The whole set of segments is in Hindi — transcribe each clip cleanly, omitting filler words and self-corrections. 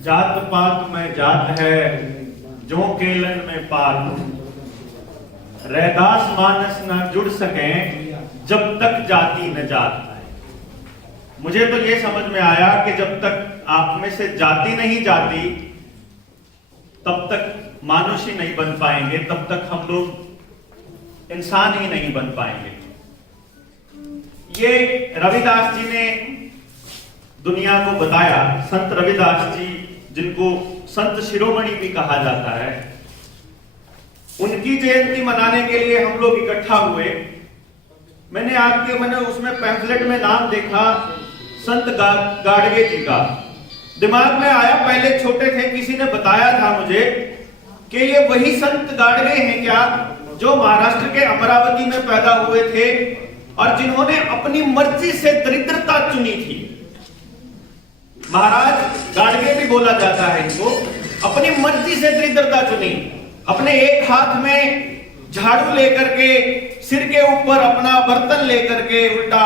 जात पात में जात है जो केलन में पात, रैदास मानस न जुड़ सके जब तक जाति न जात। मुझे तो ये समझ में आया कि जब तक आप में से जाति नहीं जाती तब तक मानुष ही नहीं बन पाएंगे, तब तक हम लोग इंसान ही नहीं बन पाएंगे। ये रविदास जी ने दुनिया को बताया। संत रविदास जी, जिनको संत शिरोमणि भी कहा जाता है, उनकी जयंती मनाने के लिए हम लोग इकट्ठा हुए। मैंने उसमें पैम्फलेट में नाम देखा संत गाडगे जी का। दिमाग में आया, पहले छोटे थे किसी ने बताया था मुझे कि ये वही संत गाडगे हैं क्या जो महाराष्ट्र के अमरावती में पैदा हुए थे और जिन्होंने अपनी मर्जी से दरिद्रता चुनी थी। महाराज गाडगे भी बोला जाता है इनको, अपनी मर्जी से दरिद्रता चुनी। अपने एक हाथ में झाड़ू लेकर के, सिर के ऊपर अपना बर्तन लेकर के उल्टा,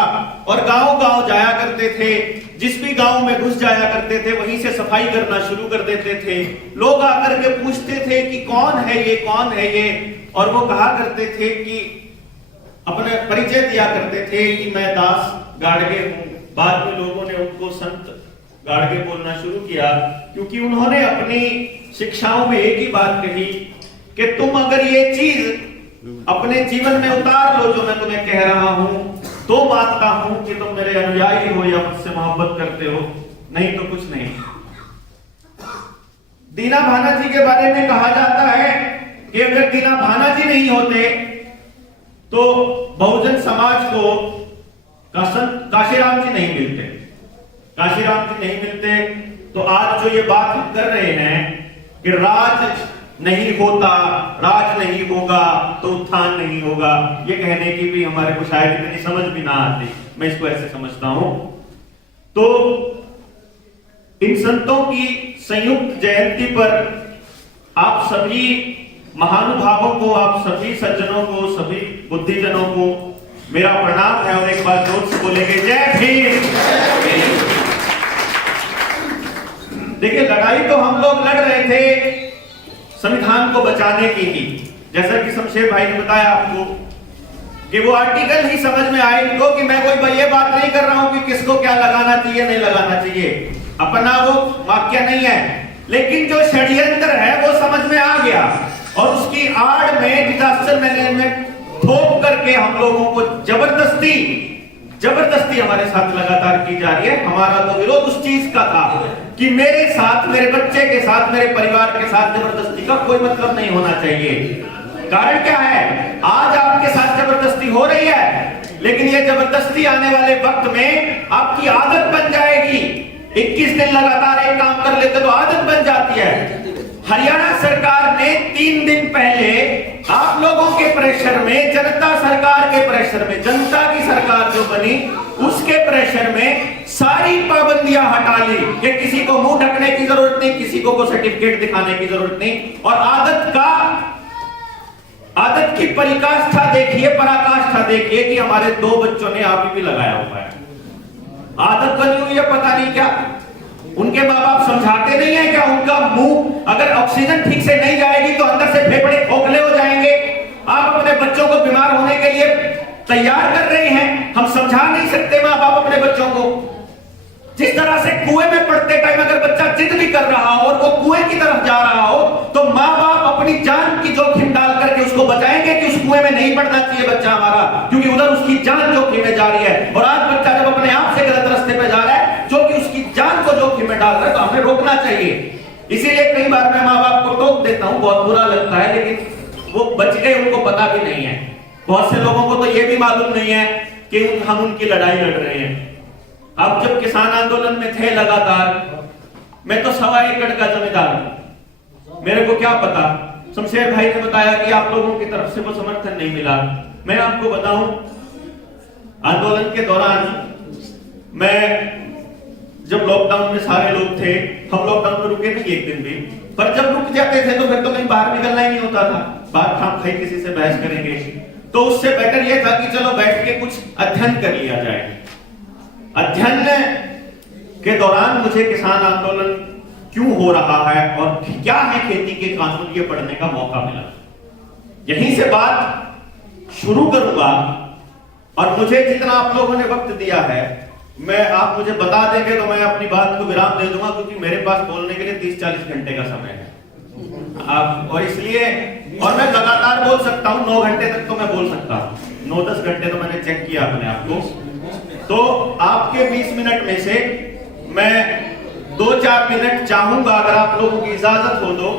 और गांव गांव जाया करते थे। जिस भी गांव में घुस जाया करते थे वहीं से सफाई करना शुरू कर देते थे। लोग आकर के पूछते थे कि कौन है ये, कौन है ये, और वो कहा करते थे कि अपने परिचय दिया करते थे कि मैं दास गाडगे हूं। बाद में लोगों ने उनको संत गाडगे बोलना शुरू किया, क्योंकि उन्होंने अपनी शिक्षाओं में एक ही बात कही कि तुम अगर ये चीज अपने जीवन में उतार लो जो मैं तुम्हें कह रहा हूं, तो मानता हूं कि तुम मेरे अनुयायी हो या मुझसे मोहब्बत करते हो, नहीं तो कुछ नहीं। दीना भाना जी के बारे में कहा जाता है कि अगर दीना भाना जी नहीं होते तो बहुजन समाज को काशीराम जी नहीं मिलते। काशीराम जी नहीं मिलते तो आज जो ये बात हम कर रहे हैं कि राज नहीं होता, राज नहीं होगा तो उत्थान नहीं होगा, ये कहने की भी हमारे को शायद इतनी समझ भी ना आती। मैं इसको ऐसे समझता हूं। तो इन संतों की संयुक्त जयंती पर आप सभी महानुभावों को, आप सभी सज्जनों को, सभी बुद्धिजनों को मेरा प्रणाम है। और एक बार जोर से बोलेंगे जय भीम। देखिए, लड़ाई तो हम लोग लड़ रहे थे संविधान को बचाने की ही। जैसा कि शमशेर भाई ने बताया आपको कि वो आर्टिकल ही समझ में आए इनको कि मैं कोई ये बात नहीं कर रहा हूं कि किसको क्या लगाना चाहिए नहीं लगाना चाहिए, अपना वो वाक्य नहीं है, लेकिन जो षड्यंत्र है वो समझ में आ गया। और उसकी आड़ में डिजास्टर मैनेजमेंट थोप करके हम लोगों को जबरदस्ती हमारे साथ लगातार की जा रही है। हमारा तो विरोध उस चीज का था कि मेरे साथ, मेरे बच्चे के साथ, मेरे परिवार के साथ जबरदस्ती का कोई मतलब नहीं होना चाहिए। कारण क्या है, आज आपके साथ जबरदस्ती हो रही है, लेकिन ये जबरदस्ती आने वाले वक्त में आपकी आदत बन जाएगी। 21 दिन लगातार एक काम कर लेते तो आदत बन जाती है। हरियाणा सरकार ने 3 दिन पहले आप लोगों के प्रेशर में, जनता सरकार के प्रेशर में, जनता की सरकार जो बनी उसके प्रेशर में सारी पाबंदियां हटा ली कि किसी को मुंह ढकने की जरूरत नहीं, किसी को सर्टिफिकेट दिखाने की जरूरत नहीं। और आदत की परिकाष्ठा देखिए, पराकाष्ठा देखिए कि हमारे 2 बच्चों ने आप भी लगाया हुआ है। आदत बनी हुई है, पता नहीं क्या। उनके माँ बाप समझाते नहीं है क्या? उनका मुंह अगर ऑक्सीजन ठीक से नहीं जाएगी तो अंदर से फेफड़े खोखले हो जाएंगे। आप अपने बच्चों को बीमार होने के लिए तैयार कर रहे हैं। हम समझा नहीं सकते माँ बाप अपने बच्चों को। जिस तरह से कुएं में पड़ते टाइम अगर बच्चा जिद भी कर रहा हो और वो कुएं की तरफ जा रहा हो तो माँ बाप अपनी जान की जोखिम डाल करके उसको बचाएंगे कि उस कुएं में नहीं पड़ना चाहिए बच्चा हमारा, क्योंकि उधर उसकी जान जोखिम में जा रही है। और आज बच्चा जब अपने आप से गलत रास्ते पे जा रहा है जो कि उसकी जान को जोखिम में डाल रहा है, तो हमें रोकना चाहिए। इसीलिए कई बार मैं माँ बाप को टोक देता हूँ, बहुत बुरा लगता है, लेकिन वो बच गए, उनको पता भी नहीं है। बहुत से लोगों को तो ये भी मालूम नहीं है कि हम उनकी लड़ाई लड़ रहे हैं। अब जब किसान आंदोलन में थे लगातार, मैं तो 1.25 एकड़ का जमींदार हूं, मेरे को क्या पता। शमशेर भाई ने बताया कि आप लोगों की तरफ से वो समर्थन नहीं मिला। मैं आपको बताऊं, आंदोलन के दौरान मैं जब लॉकडाउन में सारे लोग थे, हम लॉकडाउन में रुके नहीं एक दिन भी, पर जब रुक जाते थे तो फिर तो कहीं बाहर निकलना ही नहीं होता था। बाहर खाम खाई किसी से बहस करेंगे, तो उससे बेटर यह था कि चलो बैठ के कुछ अध्ययन कर लिया जाए। अध्ययन के दौरान मुझे किसान आंदोलन क्यों हो रहा है और क्या है खेती के कानून, ये पढ़ने का मौका मिला। यहीं से बात शुरू करूंगा और मुझे जितना आप लोगों ने वक्त दिया है, मैं आप मुझे बता देंगे तो मैं अपनी बात को विराम दे दूंगा, क्योंकि मेरे पास बोलने के लिए 30-40 घंटे का समय है आप, और इसलिए और मैं लगातार बोल सकता हूं, 9 घंटे तक तो मैं बोल सकता हूं, 9-10 घंटे तो मैंने चेक किया अपने आप को। तो आपके 20 मिनट में से मैं 2-4 मिनट चाहूंगा, अगर आप लोगों की इजाजत हो तो,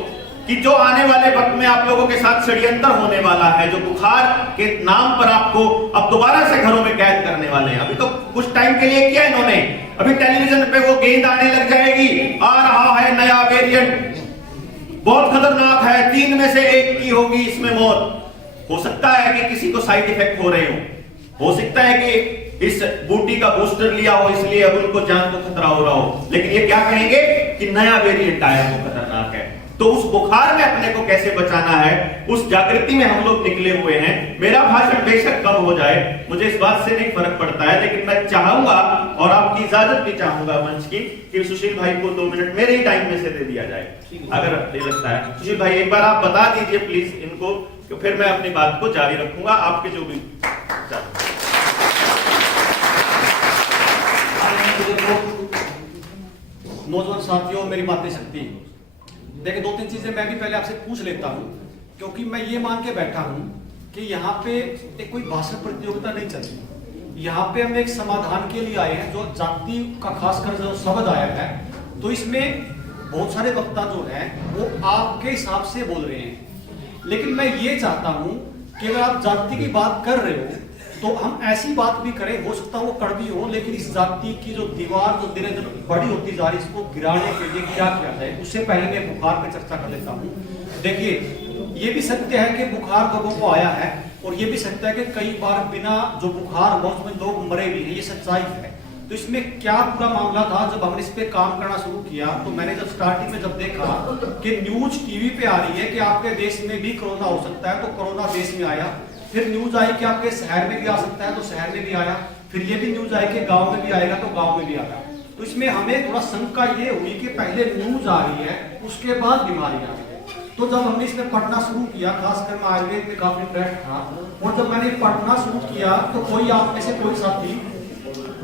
कि जो आने वाले वक्त में आप लोगों के साथ षड्यंत्र होने वाला है, जो बुखार के नाम पर आपको अब दोबारा से घरों में कैद करने वाले हैं। अभी तो कुछ टाइम के लिए किया इन्होंने, अभी टेलीविजन पे वो गेंद आने लग जाएगी, आ रहा है नया वेरिएंट, बहुत खतरनाक है, 3 में से 1 की होगी इसमें मौत। हो सकता है कि किसी को साइड इफेक्ट हो रहे हो सकता है कि इस बूटी का बूस्टर लिया हो इसलिए अब उनको जान को खतरा हो रहा हो, लेकिन ये क्या कहेंगे कि नया वेरिएंट आया, वो खतरनाक है। तो उस बुखार में अपने को कैसे बचाना है, उस जागृति में हम लोग निकले हुए हैं। मेरा भाषण बेशक कम हो जाए, मुझे इस बात से नहीं फर्क पड़ता है, लेकिन मैं चाहूंगा और आपकी इजाजत भी चाहूंगा मंच की कि सुशील भाई को 2 मिनट मेरे ही टाइम में से दे दिया जाए, अगर ये लगता है। सुशील भाई एक बार आप बता दीजिए प्लीज इनको, तो फिर मैं अपनी बात को जारी रखूंगा। आपके जो भी नौजवान साथियों, मेरी बातें सकती हैं। देखिए, 2-3 चीजें मैं भी पहले आपसे पूछ लेता हूं, क्योंकि मैं ये मान के बैठा हूं कि यहाँ पे एक कोई भाषण प्रतियोगिता नहीं चल रही। यहाँ पे हम एक समाधान के लिए आए हैं। जो जाति का खासकर जो शब्द आया है, तो इसमें बहुत सारे वक्ता जो हैं वो आपके हिसाब से बोल रहे हैं, लेकिन मैं ये चाहता हूं कि अगर आप जाति की बात कर रहे हो तो हम ऐसी बात भी करें, हो सकता है वो कड़वी हो, लेकिन इस जाति की जो दीवार जो दिन दिन बड़ी होती जा रही है, इसको गिराने के लिए क्या किया जाए। उससे पहले मैं बुखार पर चर्चा कर लेता हूँ। देखिए, ये भी सत्य है कि बुखार लोगों को आया है, और ये भी सत्य है कि कई बार बिना जो बुखार मौत में लोग मरे भी हैं, ये सच्चाई है। तो इसमें क्या पूरा मामला था, जब हमने इस पे काम करना शुरू किया तो मैंने जब स्टार्टिंग में जब देखा कि न्यूज टीवी पे आ रही है कि आपके देश में भी कोरोना हो सकता है, तो कोरोना देश में आया। फिर न्यूज आई कि आपके शहर में भी आ सकता है, तो शहर में भी आया। फिर ये भी न्यूज आई कि गांव में भी आएगा, तो गांव में भी आया। तो इसमें हमें थोड़ा शंका ये हुई कि पहले न्यूज आ रही है, उसके बाद बीमारी आ रही है। तो जब हमने इसमें पढ़ना शुरू किया, खासकर मैं आयुर्वेद में काफी इंटरेस्ट था, और जब मैंने पढ़ना शुरू किया तो कोई आप में से कोई साथी,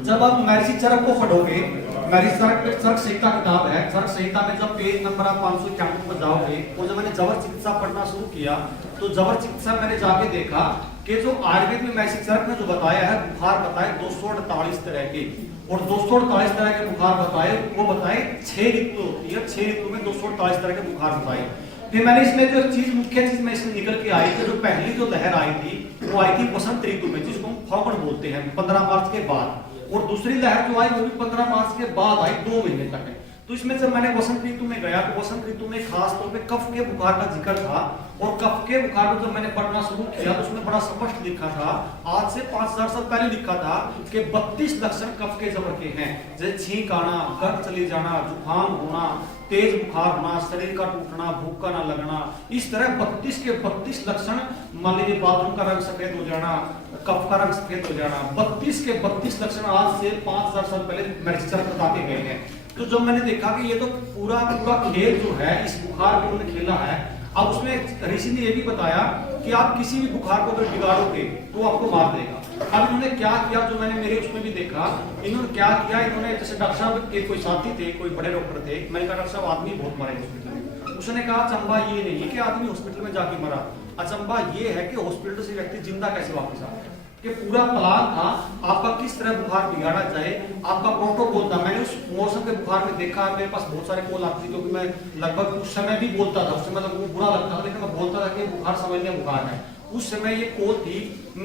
जब आप महर्षि चरक को पढ़ोगे, महर्षि चरक संहिता किताब है, चरक संहिता में जब पेज नंबर आप 591 पर जाओगे, और जब मैंने जबर चिकित्सा पढ़ना शुरू किया तो जबर चिकित्सा मैंने जाके देखा कि जो आयुर्वेद में महर्षि चरक ने जो बताया है, बुखार बताए 248 तरह के, और 248 तरह के बुखार बताए, वो बताए 6 ऋतु होती है, 6 ऋतु में 248 तरह के बुखार बताए। फिर मैंने इसमें जो चीज मुख्य चीज में इसमें निकल के आई कि जो पहली जो लहर आई थी वो आई थी बसंत ऋतु में, जिसको हम फागुन बोलते हैं, 15 मार्च के बाद, और दूसरी लहर जो आई वो भी 15 मार्च के बाद आई, 2 महीने तक है। तो इसमें जब मैंने वसंत ऋतु में गया तो वसंत ऋतु में खास तौर पे कफ के बुखार का जिक्र था, और कफ के बुखार को जब मैंने पढ़ना शुरू किया तो उसमें बड़ा स्पष्ट लिखा था, आज से 5000 साल पहले लिखा था कि 32 लक्षण कफ के जबर के हैं, जैसे छींक आना, गर्म चले जाना, जुकाम होना, तेज बुखार होना, शरीर का टूटना, भूख का ना लगना, इस तरह 32 के 32 लक्षण। मान लीजिए बाथरूम का रंग सफेद हो जाना, कफ का रंग सफेद हो जाना, 32 के 32 लक्षण आज से 5000 साल पहले महर्षि चरक बताते गए हैं। तो जब मैंने देखा कि ये तो पूरा खेल जो है इस बुखार को उन्होंने खेला है, अब उसमें ऋषि ने ये भी बताया कि आप किसी भी बुखार को अगर बिगाड़ोगे तो आपको मार देगा। अब इन्होंने क्या किया, जो मैंने मेरे उसमें भी देखा, इन्होंने क्या किया, इन्होंने जैसे डॉक्टर साहब के कोई साथी थे, कोई बड़े डॉक्टर थे, मैंने कहा डॉक्टर साहब आदमी बहुत मरे हॉस्पिटल में। उसने कहा अचंबा ये नहीं है कि आदमी हॉस्पिटल में जाके मरा, अचंबा ये है कि हॉस्पिटल से व्यक्ति जिंदा कैसे वापस आ गया। कि पूरा प्लान था आपका किस तरह बुखार बिगाड़ा जाए, आपका प्रोटोकॉल था। मैंने उस मौसम के बुखार में देखा, मेरे पास बहुत सारे कॉल आते थे, क्योंकि मैं लगभग उस समय भी बोलता था, उस समय तो बुरा लगता था, लेकिन मैं बोलता था कि बुखार समझ लिया बुखार है। उस समय ये कॉल थी,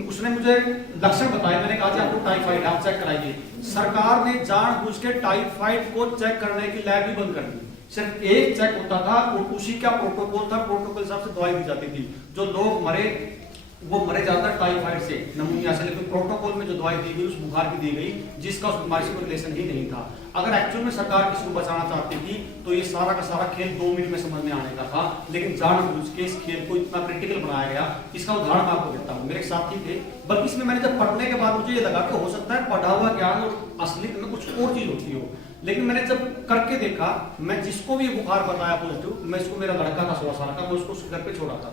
उसने मुझे लक्षण बताए, मैंने कहा आपको टाइफाइड, आप चेक कराइए। सरकार ने जानबूझ के टाइफाइड को चेक करने की लैब भी बंद कर दी, सिर्फ एक चेक होता था, और उसी का प्रोटोकॉल था, प्रोटोकॉल हिसाब से दवाई दी जाती थी। जो लोग मरे वो मरे ज्यादा टाइफाइड से, नमूनिया से, लेकिन प्रोटोकॉल में जो दवाई दी गई उस बुखार की दी गई जिसका उस बीमारी से कोई रिलेशन ही नहीं था। अगर एक्चुअल में सरकार किसी को बचाना चाहती थी तो ये सारा का सारा खेल 2 मिनट में समझ में आने का था, लेकिन जानबूझ के इस खेल को इतना क्रिटिकल बनाया गया। इसका उदाहरण मैं आपको देता हूँ, मेरे साथी थे, बल्कि इसमें मैंने जब पढ़ने के बाद मुझे ये लगा कि हो सकता है पढ़ा हुआ ज्ञान और असलियत में कुछ और चीज होती हो। लेकिन मैंने जब करके देखा, मैं जिसको भी ये बुखार बताया पॉजिटिव, मैं इसको, मेरा लड़का था 16 साल का, मैं उसको घर पे छोड़ा था।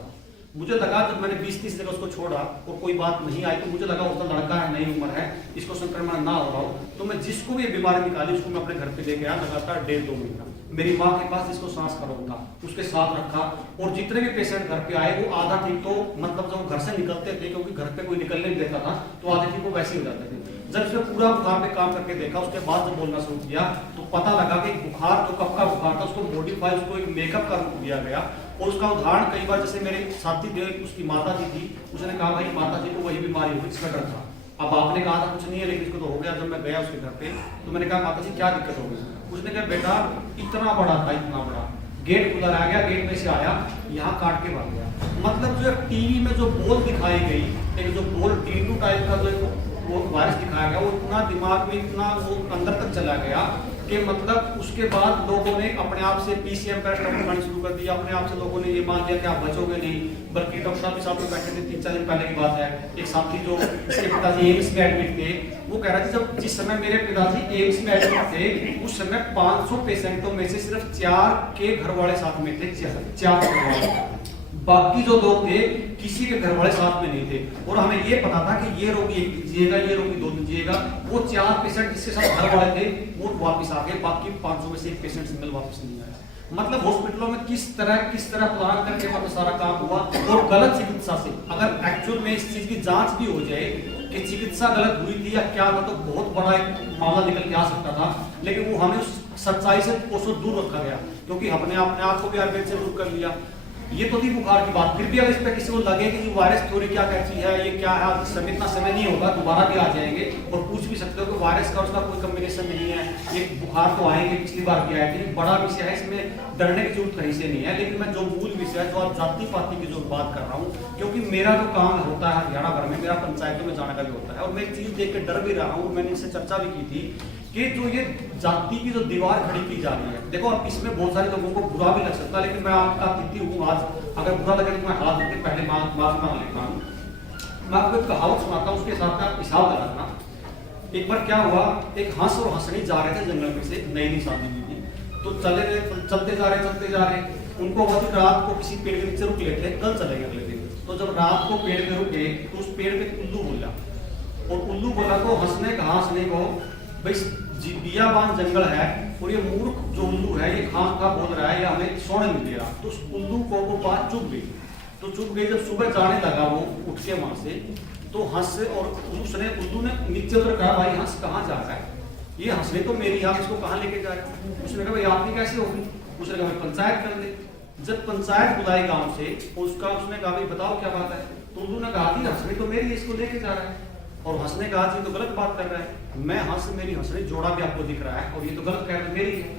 मुझे लगा जब मैंने 20-30 जगह उसको छोड़ा और कोई बात नहीं आई, तो मुझे लगा उसका लड़का है, नई उम्र है, इसको संक्रमण ना हो रहा हो, तो मैं जिसको भी ये बीमारी निकाली उसको मैं अपने घर पे लेके आया, लगातार 1.5-2 महीना मेरी माँ के पास जिसको सांस का रोग था उसके साथ रखा। और जितने भी पेशेंट घर पे आए वो आधा ठीक तो मतलब जब घर से निकलते थे, क्योंकि घर पे कोई निकलने नहीं देता था, तो आधे ठीक वो वैसे ही हो जाते थे। जब इसमें पूरा बुखार पे काम करके देखा, उसके बाद जब बोलना शुरू किया तो पता लगा कि बुखार जो कब का बुखार था उसको मॉडिफाई, उसको एक मेकअप का रूप दिया गया। और उसका उदाहरण कई बार, जैसे मेरे साथी थे, उसकी माता जी थी, उसने कहा भाई माता जी को वही बीमारी हुई, इसका डर था। अब आपने कहा था कुछ नहीं है, लेकिन इसको तो हो गया। जब मैं गया उसके घर पे तो मैंने कहा माता जी क्या दिक्कत हो गई? उसने कहा बेटा इतना बड़ा था, इतना बड़ा, गेट खुला रह गया, गेट में से आया, यहाँ काट के भाग गया। मतलब जो टीवी में जो बोल दिखाई गई, एक जो बोल डेंगू टाइप का जो वो वायरस दिखाया गया, वो इतना दिमाग में, इतना वो अंदर तक चला गया कि मतलब उसके बाद लोगों ने अपने आप से पीसीएम पैरासिटामोल खाना शुरू कर दिया। अपने आप से लोगों ने ये मान लिया कि आप बचोगे नहीं। बल्कि डॉक्टर साहब के साथ में बैठे थे, 3-4 दिन पहले की बात है, एक साथी जो इसके पिताजी एम्स में एडमिट थे, वो कह रहा था जब जिस समय मेरे पिताजी एम्स में एडमिट थे उस समय 500 पेशेंटों में से सिर्फ 4 के घर वाले साथ में थे, 4 घर वाले, बाकी जो लोग थे किसी के घर वाले साथ में नहीं थे। और हमें ये पता था कि ये रोगी 1 दिन जिएगा, ये रोगी 2 दिन जिएगा। वो 4 पेशेंट जिसके साथ घर वाले थे वो वापस आ गए, बाकी 500 में से 1 पेशेंट सिंगल वापस नहीं आया। मतलब हॉस्पिटलों में किस तरह प्लान करके मतलब सारा काम हुआ। और गलत चिकित्सा से अगर एक्चुअल में इस चीज की जांच भी हो जाए कि चिकित्सा गलत हुई थी या क्या था, तो बहुत बड़ा एक मामला निकल के आ सकता था। लेकिन वो हमें उस सच्चाई से कोसों दूर रखा गया, क्योंकि हमने अपने आप को भी आयुर्वेद से दूर कर लिया। ये तो थी बुखार की बात। फिर भी अगर इस पर किसी को लगे कि वायरस थ्योरी क्या कहती है, ये क्या है, समय इतना समय नहीं होगा, दोबारा भी आ जाएंगे और पूछ भी सकते हो कि वायरस का उसका कोई कॉम्बिनेशन नहीं है, ये बुखार तो आएंगे, पिछली बार भी आए थे। बड़ा विषय है, इसमें डरने की जरूरत कहीं से नहीं है। लेकिन मैं जो मूल विषय है, जो आप जाति पाति की जो बात कर रहा हूँ, क्योंकि मेरा जो काम होता है हरियाणा भर में, मेरा पंचायतों में जाने का भी होता है, और मैं एक चीज देख के डर भी रहा हूँ। मैंने इससे चर्चा भी की थी कि जो ये जाति की जो दीवार खड़ी की जा रही है, देखो अब इसमें बहुत सारे लोगों को बुरा भी लग सकता है, लेकिन मैं आपका अतिथि हूँ आज, अगर बुरा लगे तो मैं हाथ धोके पहले माफी मांग लेता हूँ। मैं आपको एक कहावत सुनाता हूँ, उसके साथ आप हिसाब लगाना। एक बार क्या हुआ, एक हंस और हंसनी जा रहे थे जंगल में से, नई शादी हुई थी, तो चलते जा रहे, उनको बहुत रात को किसी पेड़ के नीचे रुक लेते, कल चलेंगे अगले दिन। तो जब रात को पेड़ पे रुके तो उस पेड़ पे उल्लू बोला, और उल्लू बोला तो हंसने को भाई बियाबान जंगल है और ये मूर्ख जो उल्लू है ये खां खा बोल रहा है, ये हमें सोने नहीं दे रहा। तो उस उल्लू को वो बात चुप गई। तो चुप गई, जब सुबह जाने लगा वो उठ के वहां से, तो हंस और उल्लू ने नीचे उतर कहा भाई हंस कहाँ जा रहा है, ये हंसने तो मेरी, आप इसको कहाँ लेके जा रहे हैं? उसने कहा भाई आपकी कैसे होगी? उसने कहा पंचायत कर दे। जब पंचायत बुलाई गाँव से, उसका उसने कहा भाई बताओ क्या बात है? तो उल्लू ने कहा थी हंसने तो मेरी, इसको लेके जा रहा है। और हंसने कहा जी तो गलत बात कर रहा है, मैं हंस मेरी हंसने जोड़ा भी आपको दिख रहा है और ये तो गलत कह रहे मेरी है।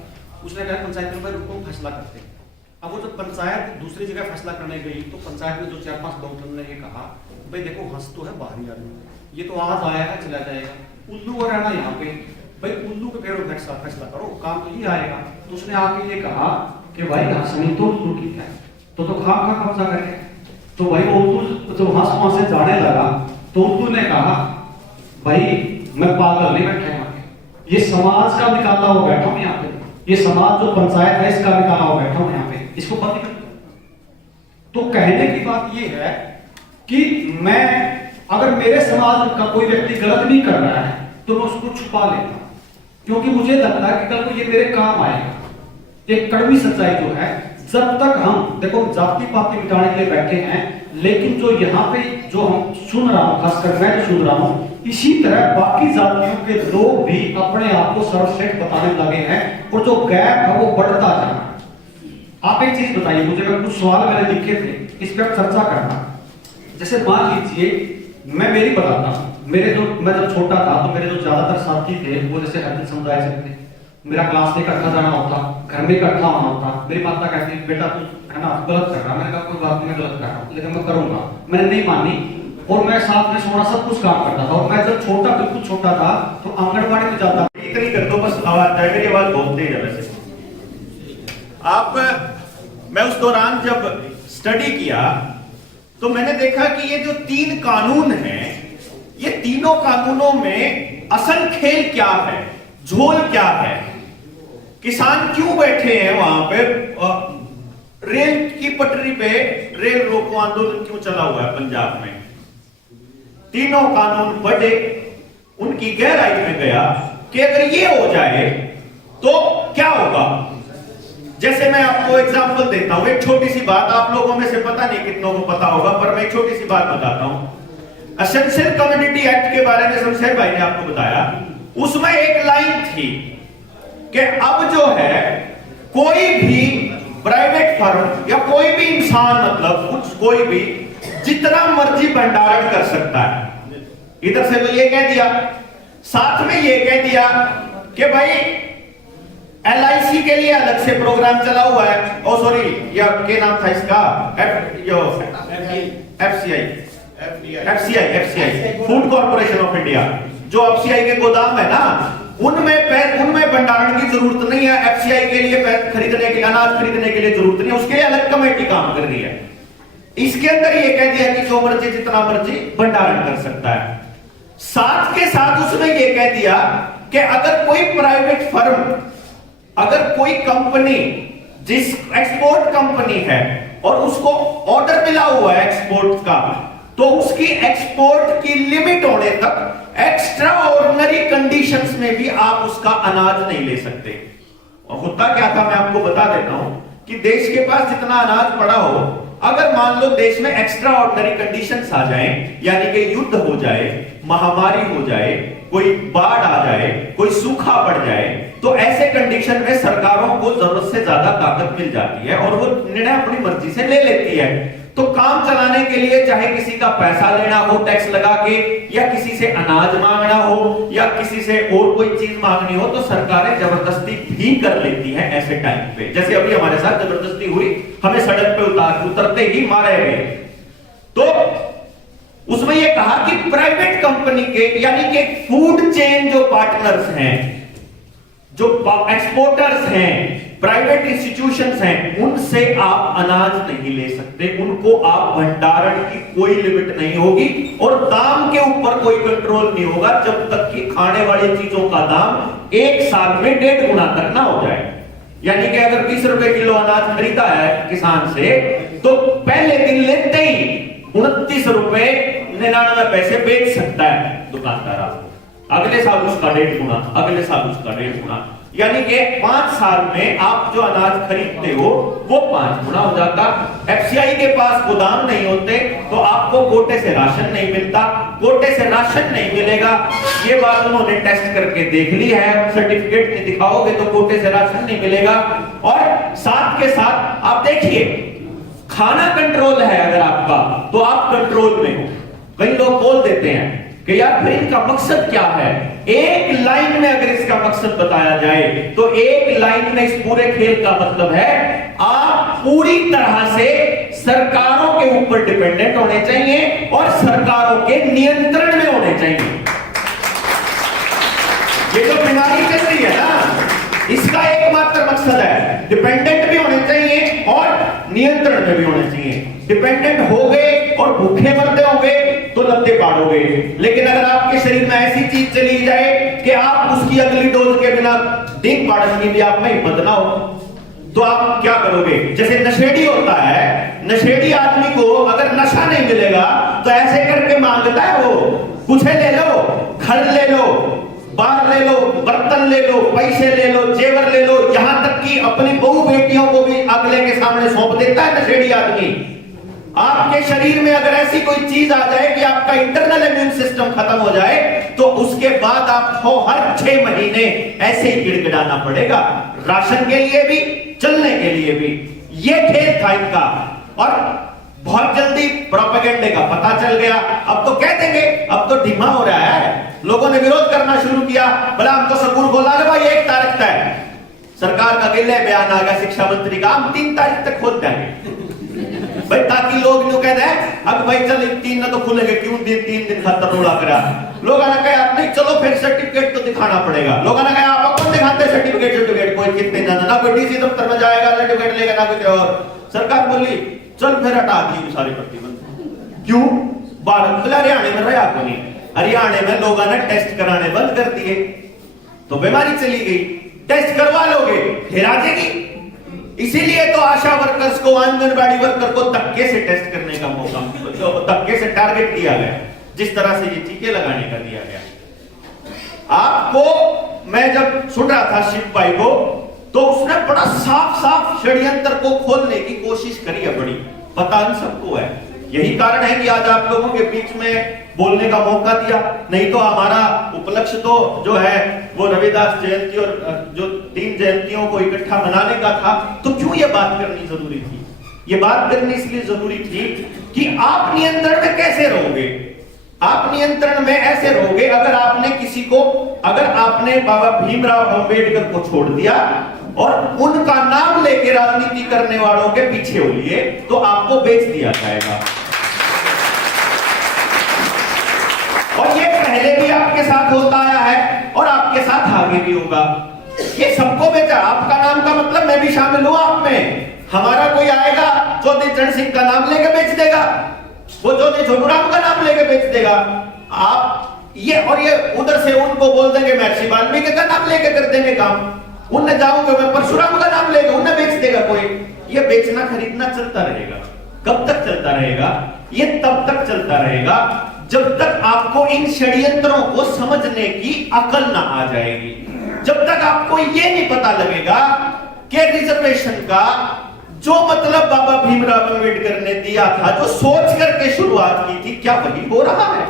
उसने कहा पंचायत में रुको फैसला करते। अब वो जब पंचायत दूसरी जगह फैसला करने गई तो पंचायत में जो 4-5 डॉक्टर ने ये कहा भाई देखो हंस तो है बाहरी आदमी, ये तो आज आया है चला जाएगा, उल्लू और रहना यहाँ पे, भाई उल्लू के पेड़ों फैसला करो, काम तो ये आएगा। तो उसने आके ये कहा कि भाई हंसनी तो उल्लू की है, तो खाम खा कब्जा करके। तो भाई वो उल्लू जब हंस वहां से जाने लगा तो उल्लू ने कहा भाई मैं पागल नहीं बैठा यहाँ पे, ये समाज का निकाला हुआ बैठा हूँ यहाँ पे, ये समाज जो पंचायत है इसका निकाला हुआ बैठा हूँ यहाँ पे, इसको बंद कर दो। तो कहने की बात ये है कि मैं अगर मेरे समाज का कोई व्यक्ति गलत नहीं कर रहा है तो मैं उसको छुपा लेता हूं, क्योंकि मुझे लगता है कि कल को ये मेरे काम आएगा। एक कड़वी सच्चाई जो है, जब तक हम देखो जाति पाति मिटाने के लिए बैठे हैं, लेकिन जो यहाँ पे जो हम सुन रहा हूं, खासकर मैं जो सुन रहा हूं, इसी तरह बाकी जातियों के लोग भी अपने आप को सर्वश्रेष्ठ बताने लगे हैं और जो गैप है वो बढ़ता जा रहा है। आप एक चीज बताइए मुझे, अगर कुछ सवाल मैंने लिखे थे इस पर आप चर्चा करना। जैसे मान लीजिए मैं मेरी बताता हूं, मैं जब छोटा था तो मेरे जो ज्यादातर साथी थे वो जैसे हरिजन समुदाय से थे, मेरा क्लास से इकट्ठा जाना होता, घर में इकट्ठा होना होता। मेरी माता कहती बेटा तू है ना गलत कर रहा, मैंने कहा कोई बात नहीं मैं गलत कर रहा हूँ लेकिन मैं करूंगा, मैंने नहीं मानी और मैं साथ में सोना सब कुछ काम करता था। और मैं जब छोटा बिल्कुल छोटा था तो आंगनबाड़ी में जाता, इतनी कर दो बस, आवाज है मेरी आवाज बहुत तेज है वैसे आप। मैं उस दौरान जब स्टडी किया तो मैंने देखा कि ये जो 3 कानून हैं, ये तीनों कानूनों में असल खेल क्या है, झोल क्या है, किसान क्यों बैठे हैं वहां पे? रेल की पटरी पे रेल रोको आंदोलन क्यों चला हुआ है पंजाब में? तीनों कानून पढ़े, उनकी गहराई में गया कि अगर ये हो जाए तो क्या होगा। जैसे मैं आपको एग्जांपल देता हूं, एक छोटी सी बात, आप लोगों में से पता नहीं कितनों को पता होगा, पर मैं एक छोटी सी बात बताता हूं। एसेंशियल कम्युनिटी एक्ट के बारे में शमशेर भाई ने आपको बताया, उसमें एक लाइन थी कि अब जो है कोई भी प्राइवेट फर्म या कोई भी इंसान, मतलब कुछ कोई भी जितना मर्जी भंडारण कर सकता है। इधर से तो ये कह दिया, साथ में ये कह दिया कि भाई LIC के लिए अलग से प्रोग्राम चला हुआ है, ओ सॉरी, या क्या नाम था इसका, FCI, food corporation of India, जो FCI के गोदाम है ना, उनमें भंडारण की जरूरत नहीं है। FCI के लिए खरीदने के लिए, अनाज खरीदने के लिए जरूरत नहीं है, उसके लिए अलग कमेटी काम कर रही है। इसके अंदर ये कह दिया कि जो मर्जी जितना मर्जी भंडारण कर सकता है। साथ के साथ उसने ये कह दिया कि अगर कोई प्राइवेट फर्म, अगर कोई कंपनी जिस एक्सपोर्ट कंपनी है और उसको ऑर्डर मिला हुआ है एक्सपोर्ट का, तो उसकी एक्सपोर्ट की लिमिट होने तक एक्स्ट्रा ऑर्डिनरी कंडीशंस में भी आप उसका अनाज नहीं ले सकते। और होता क्या था, मैं आपको बता देता हूं कि देश के पास जितना अनाज पड़ा हो, अगर मान लो देश में एक्स्ट्रा ऑर्डिनरी कंडीशंस आ जाएं, यानी कि युद्ध हो जाए, महामारी हो जाए, कोई बाढ़ आ जाए, कोई सूखा पड़ जाए, तो ऐसे कंडीशन में सरकारों को जरूरत से ज्यादा ताकत मिल जाती है और वो निर्णय अपनी मर्जी से ले लेती है। तो काम चलाने के लिए चाहे किसी का पैसा लेना हो टैक्स लगा के, या किसी से अनाज मांगना हो, या किसी से और कोई चीज मांगनी हो, तो सरकारें जबरदस्ती भी कर लेती हैं ऐसे टाइम पे। जैसे अभी हमारे साथ जबरदस्ती हुई, हमें सड़क पे उतरते ही मारे गए। तो उसमें यह कहा कि प्राइवेट कंपनी के, यानी कि फूड चेन जो पार्टनर्स हैं, जो एक्सपोर्टर्स हैं, प्राइवेट इंस्टीट्यूशंस हैं, उनसे आप अनाज नहीं ले सकते, उनको आप भंडारण की कोई लिमिट नहीं होगी और दाम के ऊपर कोई कंट्रोल नहीं होगा जब तक कि खाने वाली चीजों का दाम एक साल में 1.5 गुना तक ना हो जाए। यानी कि अगर 20 रुपए किलो अनाज खरीदा है किसान से, तो पहले दिन लेते ही 29 रुपए 99 पैसे बेच सकता है दुकानदार आपको, अगले साल उसका 1.5 गुना, अगले साल उसका 1.5 गुना, यानी कि 5 साल में आप जो अनाज खरीदते हो वो 5 गुना हो जाता। FCI के पास गोदाम नहीं होते तो आपको कोटे से राशन नहीं मिलता, कोटे से राशन नहीं मिलेगा, ये बात उन्होंने टेस्ट करके देख ली है, सर्टिफिकेट नहीं दिखाओगे तो कोटे से राशन नहीं मिलेगा। और साथ के साथ आप देखिए, खाना कंट्रोल है अगर आपका, तो आप कंट्रोल में हो। कई लोग बोल देते हैं कि यार फिर इनका मकसद क्या है। एक लाइन में अगर इसका मकसद बताया जाए तो एक लाइन में इस पूरे खेल का मतलब है, आप पूरी तरह से सरकारों के ऊपर डिपेंडेंट होने चाहिए और सरकारों के नियंत्रण में होने चाहिए। ये जो बीमारी चल रही है ना, इसका एकमात्र मकसद है डिपेंडेंट भी होने चाहिए और नियंत्रण में भी होने चाहिए। डिपेंडेंट हो गए और भूखे मरते होंगे तो लत्ते पाड़ोगे, लेकिन अगर आपके शरीर में ऐसी चीज चली जाए कि आप उसकी अगली डोज के बिना डींग पाड़ने की भी आप में हिम्मत ना हो, तो आप क्या करोगे? जैसे नशेड़ी होता है, नशेड़ी आदमी को अगर नशा नहीं मिलेगा तो ऐसे करके मांगता है, वो कुछ ले लो, घर ले लो, बार ले लो, बर्तन ले लो, पैसे ले लो, जेवर ले लो, यहां तक कि अपनी बहू बेटियों को भी अगले के सामने सौंप देता है नशेड़ी आदमी। आपके शरीर में अगर ऐसी कोई चीज आ जाए कि आपका इंटरनल इम्यून सिस्टम खत्म हो जाए, तो उसके बाद आपको हर 6 महीने ऐसे ही गिड़गिड़ाना पड़ेगा, राशन के लिए भी, चलने के लिए भी। ये खेल था इनका और बहुत जल्दी प्रोपेगेंडे का पता चल गया। अब तो कह देंगे, अब तो ढीमा हो रहा है, लोगों ने विरोध करना शुरू किया, बोला हम तो सबूर को लागे भाई 1 तारीख तक है। सरकार का गिले बयान आ गया शिक्षा मंत्री का, हम 3 तारीख तक खोल देंगे भाई, ताकि लोग न्यू कहते हैं अब भाई चल 3 ना तो खुलेंगे, क्यों 3 दिन खाता रोड़ा करा। लोगों ने कहा नहीं चलो फिर सर्टिफिकेट तो दिखाना पड़ेगा। लोगों ने कहा आप कौन दिखाते सर्टिफिकेट, कोई कितने ना कोई डीसी दफ्तर में जाएगा सर्टिफिकेट लेगा ना कुछ और। सरकार बोली चल फिर हटा दी सारे प्रतिबंध। क्यों? हरियाणा में रहा नहीं, हरियाणा में लोगों ने टेस्ट कराने बंद कर दिए तो बीमारी चली गई। टेस्ट करवा लोगे फिर आ जाएगी। इसीलिए तो आशा वर्कर्स को, आंगनबाड़ी वर्कर को धक्के से टेस्ट करने का मौका, धक्के से टारगेट दिया गया, जिस तरह से ये टीके लगाने का दिया गया। आपको मैं जब सुन रहा था शिव भाई को, तो उसने बड़ा साफ साफ षड्यंत्र को खोलने की कोशिश करी है, बड़ी पता नहीं सबको है। यही कारण है कि आज आप लोगों के बीच में बोलने का मौका दिया, नहीं तो हमारा उपलक्ष्य तो जो है वो रविदास जयंती और जो 3 जयंतियों को इकट्ठा मनाने का था। तो क्यों ये बात करनी जरूरी थी? ये बात करनी इसलिए जरूरी थी कि आप नियंत्रण में कैसे रहोगे। आप नियंत्रण में ऐसे रहोगे अगर आपने किसी को, अगर आपने बाबा भीमराव अंबेडकर को छोड़ दिया और उनका नाम लेके राजनीति करने वालों के पीछे हो लिए, तो आपको बेच दिया जाएगा। और ये पहले भी आपके साथ होता आया है और आपके साथ आगे भी होगा। ये सबको बेचा। आपका नाम का मतलब मैं भी शामिल हूं आप में। हमारा कोई आएगा चौधरी चरण सिंह का नाम लेके बेच देगा, वो चौधरी छोटूराम का नाम लेके बेच देगा। आप ये और ये उधर से उनको बोल देंगे महर्षि वाल्मीकि का नाम लेके कर देंगे काम। उनने जाऊंगे मैं परशुराम का नाम लेके उन्हें बेच देगा कोई। ये बेचना खरीदना चलता रहेगा। कब तक चलता रहेगा? ये तब तक चलता रहेगा जब तक आपको इन षड्यंत्रों को समझने की अकल ना आ जाएगी। जब तक आपको ये नहीं पता लगेगा कि रिजर्वेशन का जो मतलब बाबा भीमराव अंबेडकर ने दिया था, जो सोच करके शुरुआत की थी, क्या वही हो रहा है?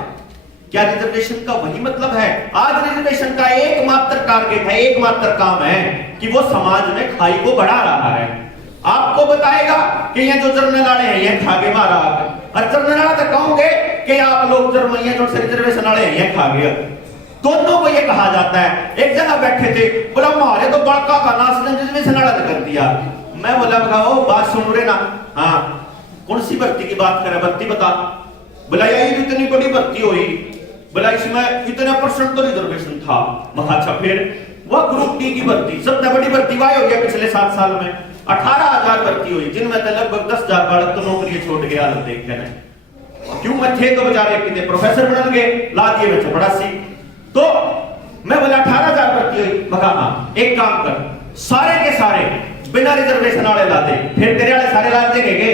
क्या रिजर्वेशन का वही मतलब है? आज रिजर्वेशन का एकमात्र टारगेट है, एकमात्र काम है कि वो समाज में खाई को बढ़ा रहा है। आपको बताएगा कि ये जो जर्नल हैं ये खागे मारा, और जर्नल तक कहोगे कि आप लोग जर्मनिया जो रिजर्वेशन वाले हैं ये खागे। दोनों को ये कहा जाता है। एक जगह बैठे थे, बोला हमारे तो बड़का का नाश रिजर्वेशन वाला कर दिया। मैं बोला ओ बात सुन रहे ना, हाँ कौन सी भर्ती की बात करे, भर्ती बता। बोला यही इतनी बड़ी भर्ती हुई, बोला इसमें इतना % तो रिजर्वेशन था। अच्छा फिर वह ग्रुप डी की भर्ती, सबसे बड़ी भर्ती वही हो गया पिछले 7 साल में। 18,000 भर्ती हुई, जिनमें तो लगभग 10,000 बालक तो नौकरी छोड़ के हालत देखते हैं। क्यों मैं थे तो बेचारे कितने प्रोफेसर बन गए, ला दिए बच्चे 82। तो मैं बोला 18,000 भर्ती हुई। बता एक काम कर, सारे के सारे बिना रिजर्वेशन वाले ला दे, फिर तेरे वाले सारे ला देंगे।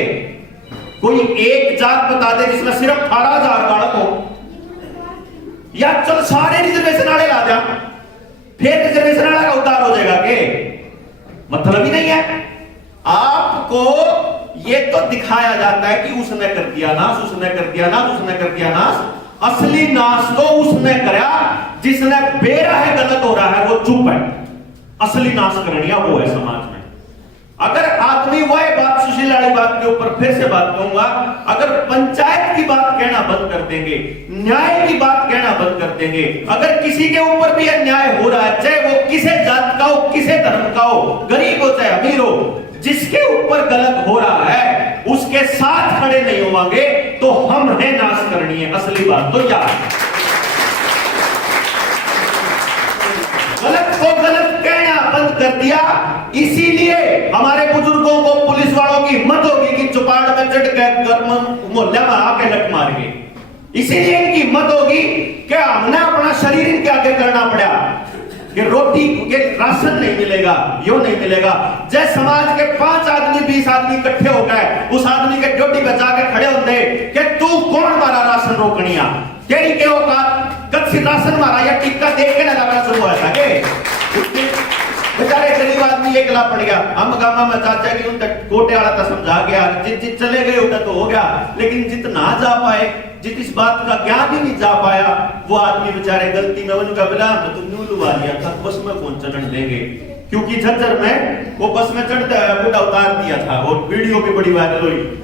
कोई एक जात बता दे जिसमें सिर्फ 18,000 बालक हो, या चल सारे रिजर्वेशन वाले ला जा, फिर रिजर्वेशन वाला का उद्धार हो जाएगा के? मतलब ही नहीं है। आपको ये तो दिखाया जाता है कि उसने कर दिया नाश, उसने कर दिया नाश, उसने कर दिया नाश। असली नाश तो उसने करा जिसने बेरा है गलत हो रहा है वो चुप है। असली नाश करनिया वो है समाज में। अगर आदमी वह बात, सुशील वाली बात के ऊपर फिर से बात कहूंगा, अगर पंचायत की बात कहना बंद कर देंगे, न्याय की बात कहना बंद कर देंगे, अगर किसी के ऊपर भी अन्याय हो रहा है, चाहे वो किसे जात का हो, किसे धर्म का हो, गरीब हो चाहे अमीर हो, जिसके ऊपर गलत हो रहा है उसके साथ खड़े नहीं होंगे तो हम है नाश करनी है। असली बात तो यार गलत को गलत कहना बंद कर दिया। इसीलिए हमारे बुजुर्गों को पुलिस वालों की हिम्मत होगी कि चौपाड़ में चढ़ कर मोहल्ले में आके लट मारेंगे। इसीलिए इनकी हिम्मत होगी कि हमने अपना शरीर इनके आगे करना पड़ा कि रोटी के राशन नहीं मिलेगा, यो नहीं मिलेगा। जैसे समाज के 5 आदमी 20 आदमी इकट्ठे हो गए, उस आदमी के ड्यूटी बचा के खड़े होते कि तू कौन मारा राशन रोकनिया, तेरी के औकात कच्ची राशन मारा या टिक्का देख के ना लगना शुरू हुआ था के बेचारे गरीब आदमी एकला पड़ गया। हम गामा में चाचा की उन तक कोटे वाला था समझा गया, जित चले गए उधर तो हो गया, लेकिन जित ना जा पाए, जित इस बात का ज्ञान ही नहीं जा पाया, वो आदमी बेचारे गलती में उनका बिला तो न्यू लुवा लिया था, बस में कौन चढ़ने देंगे। क्योंकि झज्जर में वो बस में चढ़ते बुढ़ा उतार दिया था, वो वीडियो भी बड़ी वायरल हुई।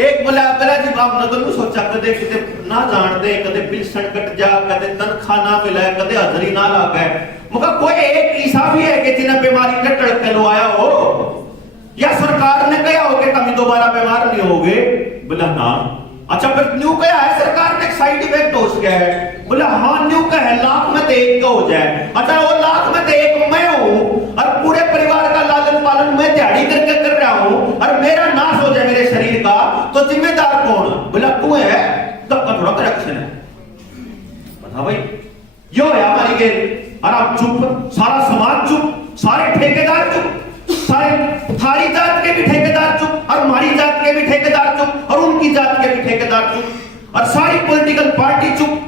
एक बोला जी आपने तो सोचा कदे किते ना जान दे, कदे पेंशन कट जा, कदे तनखा ना मिले, कदे हाजरी ना लागे। मगर कोई एक ईसा भी है कि जिन्हें बीमारी ने टड़क के लो आया हो, या सरकार ने कहा हो कि कभी दोबारा बीमार नहीं होगे? बोला ना। अच्छा फिर न्यू कहा है सरकार ने साइड इफेक्ट हो गया है? बोला हाँ न्यू का है, लाख में तो एक का हो जाए। अच्छा वो लाख में तो एक मैं हूँ और पूरे परिवार का लालन पालन मैं दिहाड़ी करके कर रहा हूँ और मेरा नाश हो जाए मेरे शरीर का, तो जिम्मेदार कौन? बोला तू है, तब का थोड़ा करेक्शन है। बता भाई यो है हमारी गेम। और आप चुप, सारा समाज चुप। के भी ठेकेदार चुप और उनकी जात के भी ठेकेदार चुप और सारी पॉलिटिकल पार्टी चुप।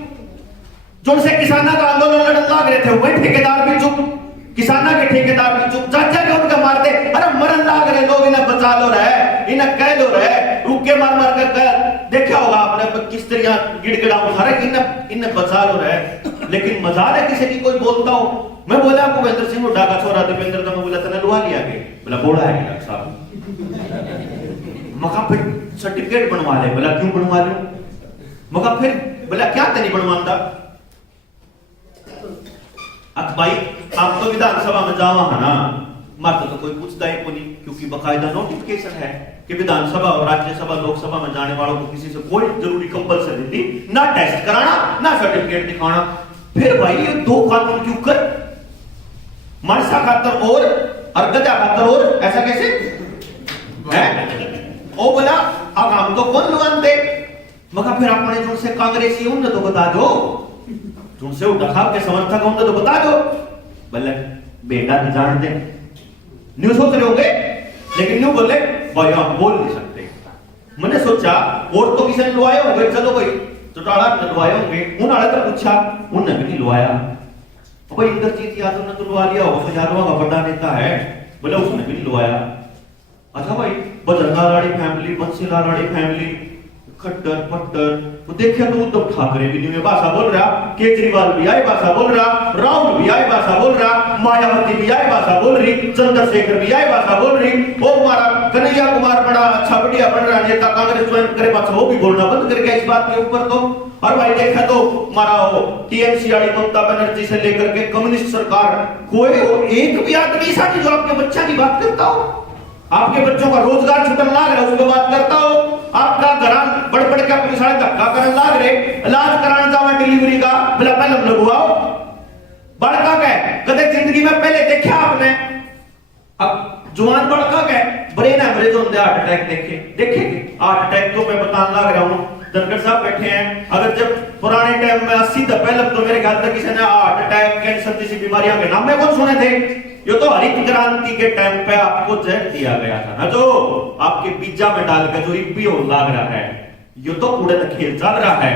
जो उनसे किसानों का आंदोलन लड़ने लग रहे थे वही ठेकेदार भी चुप, किसानों के ठेकेदार भी चुप। चाचा के उनका मारते, अरे मरन लाग रहे लोग, इन्हें बचा लो रहे, इन्हें कह लो रहे, रुके मार मार कर देखा होगा आपने किस तरह गिड़गिड़ाऊं हर इन्हें बचा लो रहे। लेकिन मजाल है किसी की कोई बोलता हो। मैं बोला आपको भूपेंद्र सिंह हुड्डा का छोरा दीपेंद्र तो मैं बोला तने लुआ लिया के बोला बोला है डॉक्टर साहब। मका फिर सर्टिफिकेट बनवा ले, बोला क्यों बनवा लो? मका फिर बोला क्या तनी बनवांदा? अब भाई आप तो विधानसभा में जावा है ना, मात्र तो कोई पूछता है को नहीं, क्योंकि बकायदा नोटिफिकेशन है कि विधानसभा और राज्यसभा लोकसभा में जाने वालों को किसी से कोई जरूरी कंपलसरी ना टेस्ट कराना ना सर्टिफिकेट दिखाना। फिर भाई ये दो कानून क्यों कर, मनसा खातर और गधा खातर और, ऐसा कैसे है? ओ बोला अब हम तो कौन लुआनते? मगर फिर अपने जो से कांग्रेसी उन्हें तो बता दो, जो से उठा साहब के समर्थक उन्हें तो बता दो। बोले बेटा नहीं जानते, न्यू सोच रहे होंगे, लेकिन न्यू बोले भाई हम बोल नहीं सकते। मैंने सोचा और तो किसी ने लुआए होंगे, चलो भाई चौटाला ने लुआए होंगे, उन्होंने तो पूछा, उन्होंने भी नहीं लुआया। भाई इंद्रजीत यादव ने तो लुआ लिया, वो यादव का बड़ा नेता है, बोले उसने भी नहीं लुआया। अच्छा भाई बजरंगा लाड़ी फैमिली, बंसीलाल लाड़ी फैमिली, खट्टर पट्टर, वो देखिए तो उद्धव ठाकरे भी नहीं भाषा बोल रहा, केजरीवाल भी आई भाषा बोल रहा, राहुल भी आई भाषा बोल रहा, मायावती भी आई भाषा बोल रही, चंद्रशेखर भी आई भाषा बोल रही, वो हमारा कन्हैया कुमार बड़ा अच्छा बढ़िया बन रहा नेता, कांग्रेस ज्वाइन करे पास वो भी बोलना बंद कर गया इस बात के ऊपर। तो और भाई देखा तो हमारा वो टीएमसी वाली ममता बनर्जी से लेकर के कम्युनिस्ट सरकार, कोई एक भी आदमी ऐसा नहीं जो आपके बच्चा की बात करता हो, आपके बच्चों का रोजगार छुटन लाग रहा है उसको बात करता हो, आपका घरान बड़ बड़ के अपनी सारे धक्का करने लाग रहे, इलाज कराने जावा डिलीवरी का बोला पहले लगवाओ, बड़का कह कदे जिंदगी में पहले देखा आपने? अब जवान बड़का कह ब्रेन एवरेज होते हार्ट अटैक देखेंगे हार्ट अटैक तो मैं बताने लग रहा हूं, धनखड़ साहब बैठे हैं, अगर जब पुराने टाइम में 80 तक पहले तो मेरे ख्याल तक किसी ने हार्ट अटैक कैंसर जैसी बीमारियां के नाम में कौन सुने थे? ये तो हरित क्रांति के टाइम पे आपको जहर दिया गया था ना, जो आपके पिज्जा में डालकर जो इब्बी हो लग रहा है, ये तो कूड़े तक खेल चल रहा है।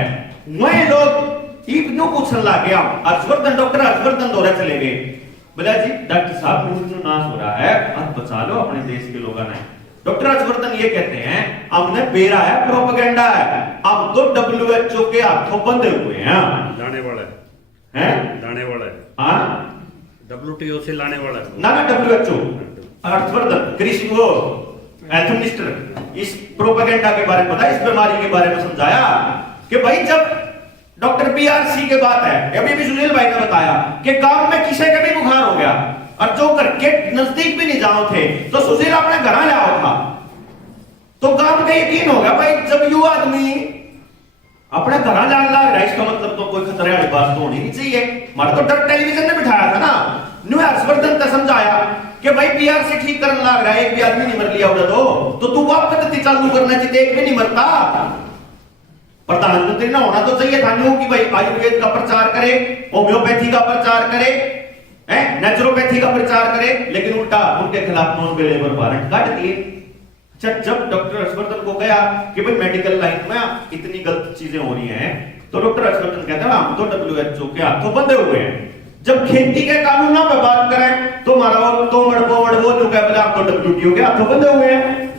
वही लोग इब्बी पूछने लग गया, हर्षवर्धन डॉक्टर हर्षवर्धन दौरे चले गए, बोला जी डॉक्टर साहब मुझे नाश हो रहा है, अब बचा लो अपने देश के लोगों ने। डॉक्टर हर्षवर्धन ये कहते हैं हमने बेरा है, प्रोपेगेंडा है, अब तो WHO के हाथों बंधे हुए हैं, लाने वाला है लाने वाला है, हाँ WTO से लाने वाला है ना WHO। हर्षवर्धन कृषि वो हेल्थ मिनिस्टर इस प्रोपेगेंडा के बारे में बताया, इस बीमारी के बारे में समझाया कि भाई जब डॉक्टर BRC के बात है, अभी भी सुनील भाई ने बताया कि गांव में किसी का भी बुखार हो गया और जो घर के नजदीक भी नहीं जाओ थे तो सुशील अपने घर आ जाओ था, तो गांव में यकीन हो गया भाई जब यू आदमी अपने घर आ जाने लग रहा है, इसका मतलब तो कोई खतरे वाली बात तो होनी नहीं चाहिए। हमारा तो डर टेलीविजन ने बिठाया था ना, न्यू हर्षवर्धन ने समझाया कि भाई BRC ठीक करने लग रहा है, एक भी आदमी नहीं मर लिया उधर तो तू वापस पद्धति चालू करना चाहिए, एक भी नहीं मरता। प्रधानमंत्री ना होना तो चाहिए था न्यू कि भाई आयुर्वेद का प्रचार करे, होम्योपैथी का प्रचार करे, नेचुरोपैथी का प्रचार करे, लेकिन उल्टा उनके खिलाफ नॉन अवेलेबल वारंट काट दिए। अच्छा जब डॉक्टर हर्षवर्धन को गया कि भाई मेडिकल लाइन में इतनी गलत चीजें हो रही हैं, तो डॉक्टर हर्षवर्धन कहते हैं हम तो WHO के हाथों बंधे हुए हैं। जब खेती के कानूनों पर बात करें तो हमारा तोमड़ बोमड़ वो लोग बोले आप तो WTO के हाथों बंधे हुए हैं।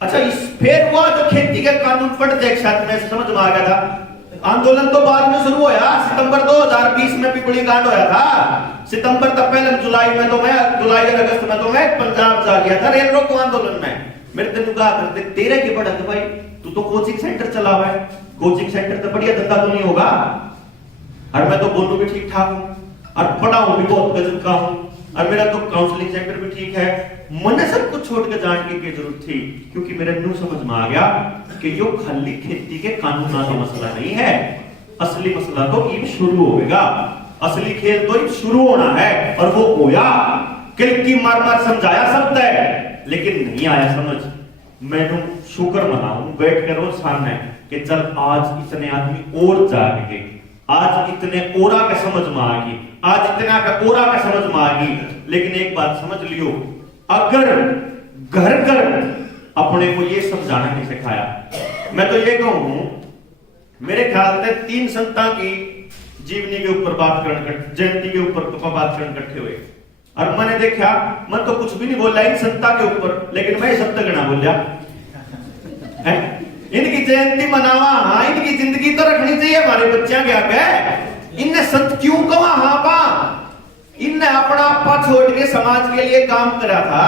अच्छा इस फिर हुआ जो खेती के कानून पढ़ते एक साथ में समझ में आ गया था, आंदोलन तो बाद में शुरू होया, सितंबर 2020 में पिपली कांड होया था, सितंबर तक पहले जुलाई और अगस्त में तो मैं पंजाब जा लिया था रेल रोको आंदोलन में। मेरे तेन कहा करते तेरे की बढ़त भाई, तू तो कोचिंग सेंटर चला हुआ है, कोचिंग सेंटर तो बढ़िया धंधा तो नहीं होगा, और मैं तो बोलूं भी ठीक ठाक हूं और पढ़ाऊं भी बहुत गजब का हूं, और मेरा तो काउंसलिंग सेंटर भी ठीक है, मैंने सब कुछ छोड़ के जाने की जरूरत थी, क्योंकि मेरे न्यू समझ में आ गया कि यो खाली खेती के कानून का मसला नहीं है, असली मसला तो इब शुरू होगा, असली खेल तो इब शुरू होना है। और वो होया कि मार मार समझाया सब है, लेकिन नहीं आया समझ। मैंने शुक्र मनाऊं बैठ कर वो सामने कि चल आज इतने आदमी और जाग गए, आज इतने ओरा का समझ में आ गई, आज इतना का ओरा का समझ में आ गई। लेकिन एक बात समझ लियो, अगर घर घर अपने को ये समझाना नहीं सिखाया। मैं तो ये कहूं, मेरे ख्याल से 3 संतां की जीवनी के ऊपर बात करने, जयंती के ऊपर बात करने इकट्ठे हुए, और मैंने देखा, मैं तो कुछ भी नहीं बोला इन संता के ऊपर, लेकिन मैं शब्द गणा बोलिया। इनकी जयंती मनावा, हाँ, इनकी जिंदगी तो रखनी चाहिए हमारे बच्चा के आगे। इनने संत क्यों कहा? हाँ पा इनने अपना आपा छोड़ के समाज के लिए काम करा था,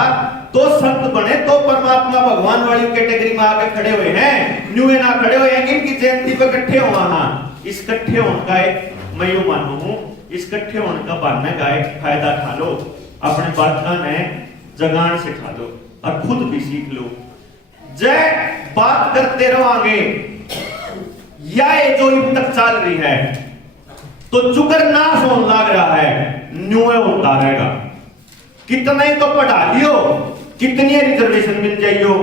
तो संत बने, तो परमात्मा भगवान वाली कैटेगरी में आके खड़े हुए हैं, न्यू ना खड़े हुए हैं। इनकी जयंती पे इकट्ठे हुआ। हाँ, इस इकट्ठे होने का एक मैं यू मानू हूं, इस इकट्ठे होने का बहाने का एक फायदा खा लो, अपने बादशाह ने जगान सिखा लो और खुद भी सीख लो। जय बात करते रहोगे या ये जो इन तक चल रही है, तो चुकर नाश होने लग रहा है, न्यूए होता रहेगा। कितने तो पढ़ा लियो, कितनी रिजर्वेशन मिल जाइयो,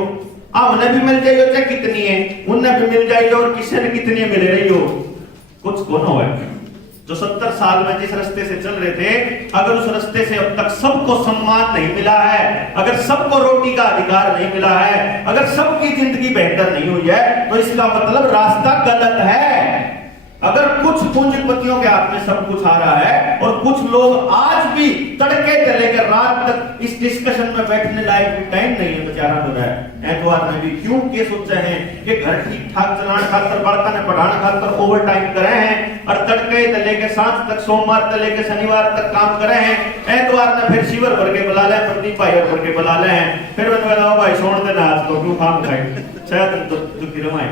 हमने भी मिल जाइयो, चाहे कितनी है उन्हें भी मिल जाइयो, और किसी ने कितनी मिल रही हो, कुछ कौन हो है। जो 70 साल में जिस रास्ते से चल रहे थे, अगर उस रास्ते से अब तक सबको सम्मान नहीं मिला है, अगर सबको रोटी का अधिकार नहीं मिला है, अगर सबकी जिंदगी बेहतर नहीं हुई है, तो इसका मतलब रास्ता गलत है। अगर कुछ पूंजीपतियों के हाथ में सब कुछ आ रहा है, और कुछ लोग आज भी तड़के से लेकर रात तक इस डिस्कशन में बैठने लायक भी टाइम नहीं है, बेचारा हो रहा है। एतवार में भी क्यों के सोचे हैं कि घर ठीक ठाक चलाने खातर, बड़का ने पढ़ाने खातर ओवर टाइम करे हैं, और तड़के से लेकर सांझ तक, सोमवार से लेकर शनिवार तक काम करे हैं। एतवार ने फिर शिवर भर के बुला ले, प्रदीप भाई भर के बुला ले हैं, फिर मैंने बोला भाई छोड़ देना आज तो, क्यों काम खाए, शायद दुखी रमाए।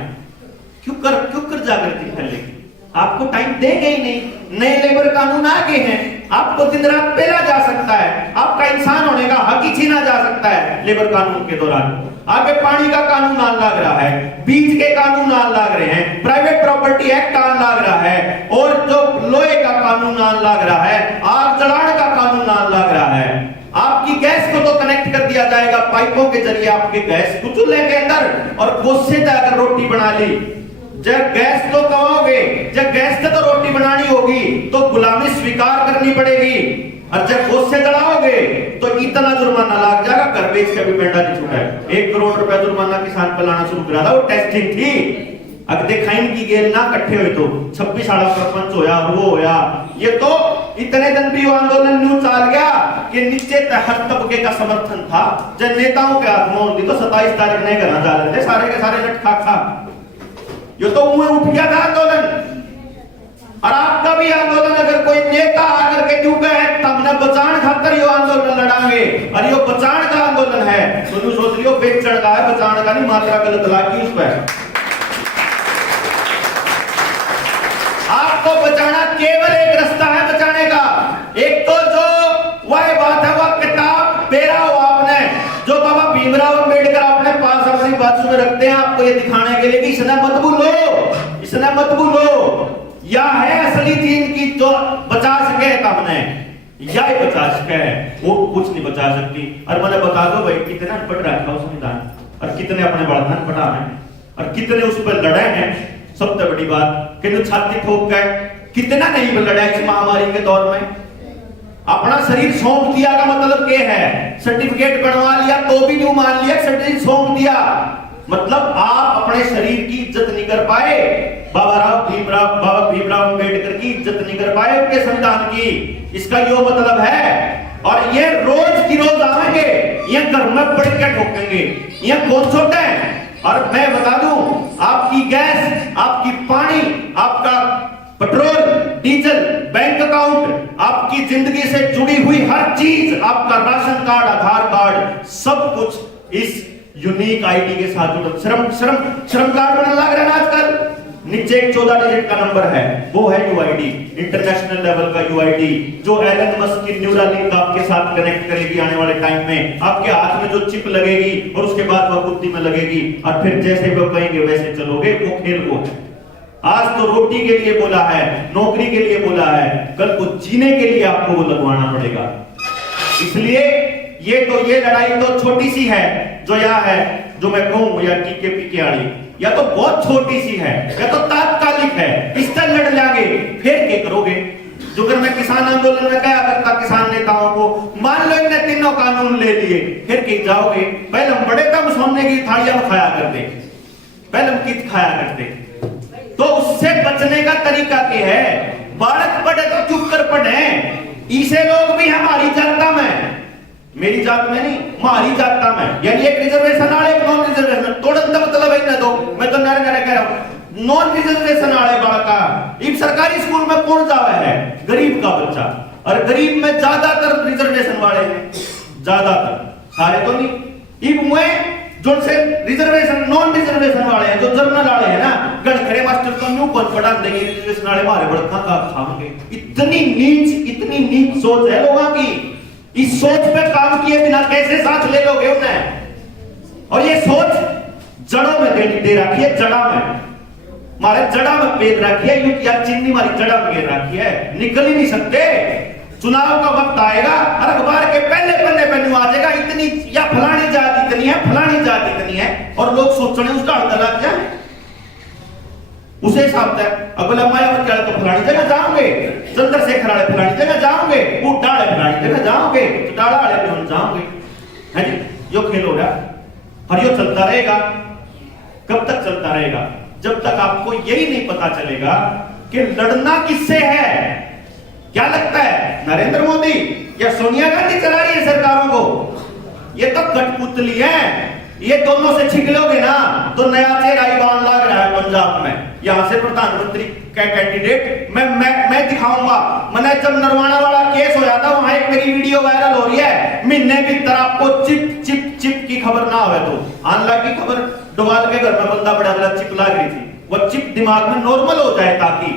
क्यों कर जागृति फैलेगी? आपको टाइम देंगे ही नहीं। नए लेबर कानून आ गए हैं, आपको दिन रात पेला जा सकता है, आपका इंसान होने का हक ही छीना जा सकता है लेबर कानून के दौरान। आगे पानी का कानून आने लग रहा है, बीज के कानून आने लग रहे हैं, प्राइवेट प्रॉपर्टी एक्ट आने लग रहा है, और जो लोहे का कानून आने लग रहा है, आग जलाने का कानून आने लग रहा है। आपकी गैस को तो कनेक्ट कर दिया जाएगा पाइपों के जरिए, आपके गैस को चूल्हे के अंदर, और गोश्त से जाकर रोटी बना ली। जब गैस तो कमाओगे, जब गैस से तो रोटी बनानी होगी, तो गुलामी स्वीकार करनी पड़ेगी, और जब गोश्त से जलाओगे तो इतना जुर्माना लग जाएगा, घर बेच के भी बेटा नहीं छूटा है। 1 करोड़ रुपया जुर्माना किसान पर लाना शुरू करा था, वो टेस्टिंग थी। अब देखाइन की गेल ना इकट्ठे हुए तो 26 साल सरपंच होया, और वो होया, ये तो इतने दिन भी आंदोलन न्यू चल गया कि नीचे हर तबके का समर्थन था। जब नेताओं के हाथ में होती तो 27 तारीख नहीं करना जा रहे थे, सारे के सारे लटका खा। ये तो मुंह उठ गया था आंदोलन। और आपका भी आंदोलन, अगर कोई नेता आकर के क्यों कहे तब न बचान खातर यो आंदोलन लड़ांगे, और यो बचान का आंदोलन है, तो तू सोच लियो बेचण का है, बचान का नहीं, मात्रा गलत लागी उस पर। आपको बचाना केवल एक रास्ता है बचाने का, एक तो जो वह बात है, वह किताब पेरा हो आपने, जो बाबा भीमराव अंबेडकर अपने पास अपनी बाजू में रखते हैं, आपको ये दिखाने के लिए कि इसने मत भूलो, इसने मत भूलो, या है असली चीज की जो बचा सके हमने, या बचा सके, वो कुछ नहीं बचा सकती। और मैंने बता दो भाई, कितना पढ़ रखा है संविधान, और कितने अपने बड़धान पढ़ा है, और कितने उस पर लड़े हैं। सबसे बड़ी बात कि छाती ठोक गए, कितना नहीं लड़ा इस महामारी के दौर में। अपना शरीर सौंप दिया का मतलब क्या है? सर्टिफिकेट बनवा लिया तो भी नहीं मान लिया, शरीर सौंप दिया मतलब आप अपने शरीर की इज्जत नहीं कर पाए। बाबा भीमराव अंबेडकर की इज्जत नहीं कर पाए, उनके संविधान की। इसका यो मतलब है, और ये रोज की रोज आएंगे, ये घर में पड़ के ठोकेंगे, ये कौन छोटे हैं। और मैं बता दूं, आपकी गैस, आपकी पानी, आपका पेट्रोल, डीजल, बैंक अकाउंट, आपकी जिंदगी से जुड़ी हुई हर चीज, आपका राशन कार्ड, आधार कार्ड, सब कुछ इस यूनिक आईडी के साथ जुड़ा। श्रम कार्ड बनने लग रहा है आजकल, नीचे एक 14 डिजिट का नंबर है, वो है यूआईडी, इंटरनेशनल लेवल का यूआईडी, जो एलन मस्क की न्यूरालिंक आपके साथ कनेक्ट करेगी आने वाले टाइम में। आपके हाथ में जो चिप लगेगी और उसके बाद वह बुद्धि में लगेगी, और फिर जैसे वो कहेंगे वैसे चलोगे, वो खेल वो है। आज तो रोटी के लिए बोला है, नौकरी के लिए बोला है, कल को जीने के लिए आपको वो लगवाना पड़ेगा। इसलिए ये लड़ाई तो छोटी सी है, जो यह है, जो मैं कहूं, या टीकेपी की आड़ी, या तो बहुत छोटी सी है, या तो तात्कालिक है, इससे लड़ लेंगे, फिर क्या करोगे? जो कर मैं किसान आंदोलन में क्या करता किसान नेताओं को, मान लो इनने तीनों कानून ले लिए, फिर कहीं जाओगे पहले हम बड़े कम सोने की थालियां में खाया करते, पहले हम कित खाया करते। तो उससे बचने का तरीका क्या है, बालक पढ़े तो चुप कर पढ़े। इसे लोग भी हमारी जनता में, मेरी जात में नहीं, हमारी जाता में, यानी एक रिजर्वेशन वाले एक नॉन रिजर्वेशन, तोड़न का मतलब है ना, दो मैं तो नारे नारे कह रहा हूं, नॉन रिजर्वेशन वाले बालका एक सरकारी स्कूल में पहुंच जावा है गरीब का बच्चा, और गरीब में ज्यादातर रिजर्वेशन वाले हैं, ज्यादातर, सारे तो नहीं। इब मुए जो से रिजर्वेशन नॉन रिजर्वेशन वाले हैं, जो जर्नल वाले हैं ना, गणखरे मास्टर तो न्यू कौन पढ़ा देंगे, रिजर्वेशन वाले हमारे बड़का का खाएंगे। इतनी नीच सोच है लोगों की। इस सोच पे काम किए बिना कैसे साथ ले लोगे उन्हें? और ये सोच जड़ों में दे रखी है, जड़ा में, हमारे जड़ा में पेद रखी है, या चीनी हमारी जड़ा में गिर रखी है, निकल ही नहीं सकते। चुनाव का वक्त आएगा और अखबार के पहले पन्ने पे न्यू आ जाएगा, इतनी या फलानी जात इतनी है, फलानी जात इतनी है, और लोग सोचने उसका हड़ता लग जाए उसे हिसाब है। अगला मायावती वाले तो फलानी जगह जाओगे, चंद्रशेखर वाले फलानी जगह जाओगे, बुड्ढा वाले फलानी जगह जाओगे, चटाड़ा वाले भी जाओगे, है जी। यो खेल हो रहा और यो चलता रहेगा। कब तक चलता रहेगा? जब तक आपको यही नहीं पता चलेगा कि लड़ना किससे है। क्या लगता है नरेंद्र मोदी या सोनिया गांधी चला रही है सरकारों को? ये तो कठपुतली है। ये दोनों से छिकलोगे ना तो नया चेहरा ही बान लग रहा है पंजाब में। यहां से प्रधानमंत्री का कैंडिडेट मैं दिखाऊंगा। मैंने जब नरवाना वाला केस हो जाता, वहां एक मेरी वीडियो वायरल हो रही है, महीने भीतर आपको चिप चिप चिप की खबर ना हो तो आनला की खबर, डोवाल के घर में बंदा बड़ा चिप लग रही थी, वो चिप दिमाग में नॉर्मल हो जाए। ताकि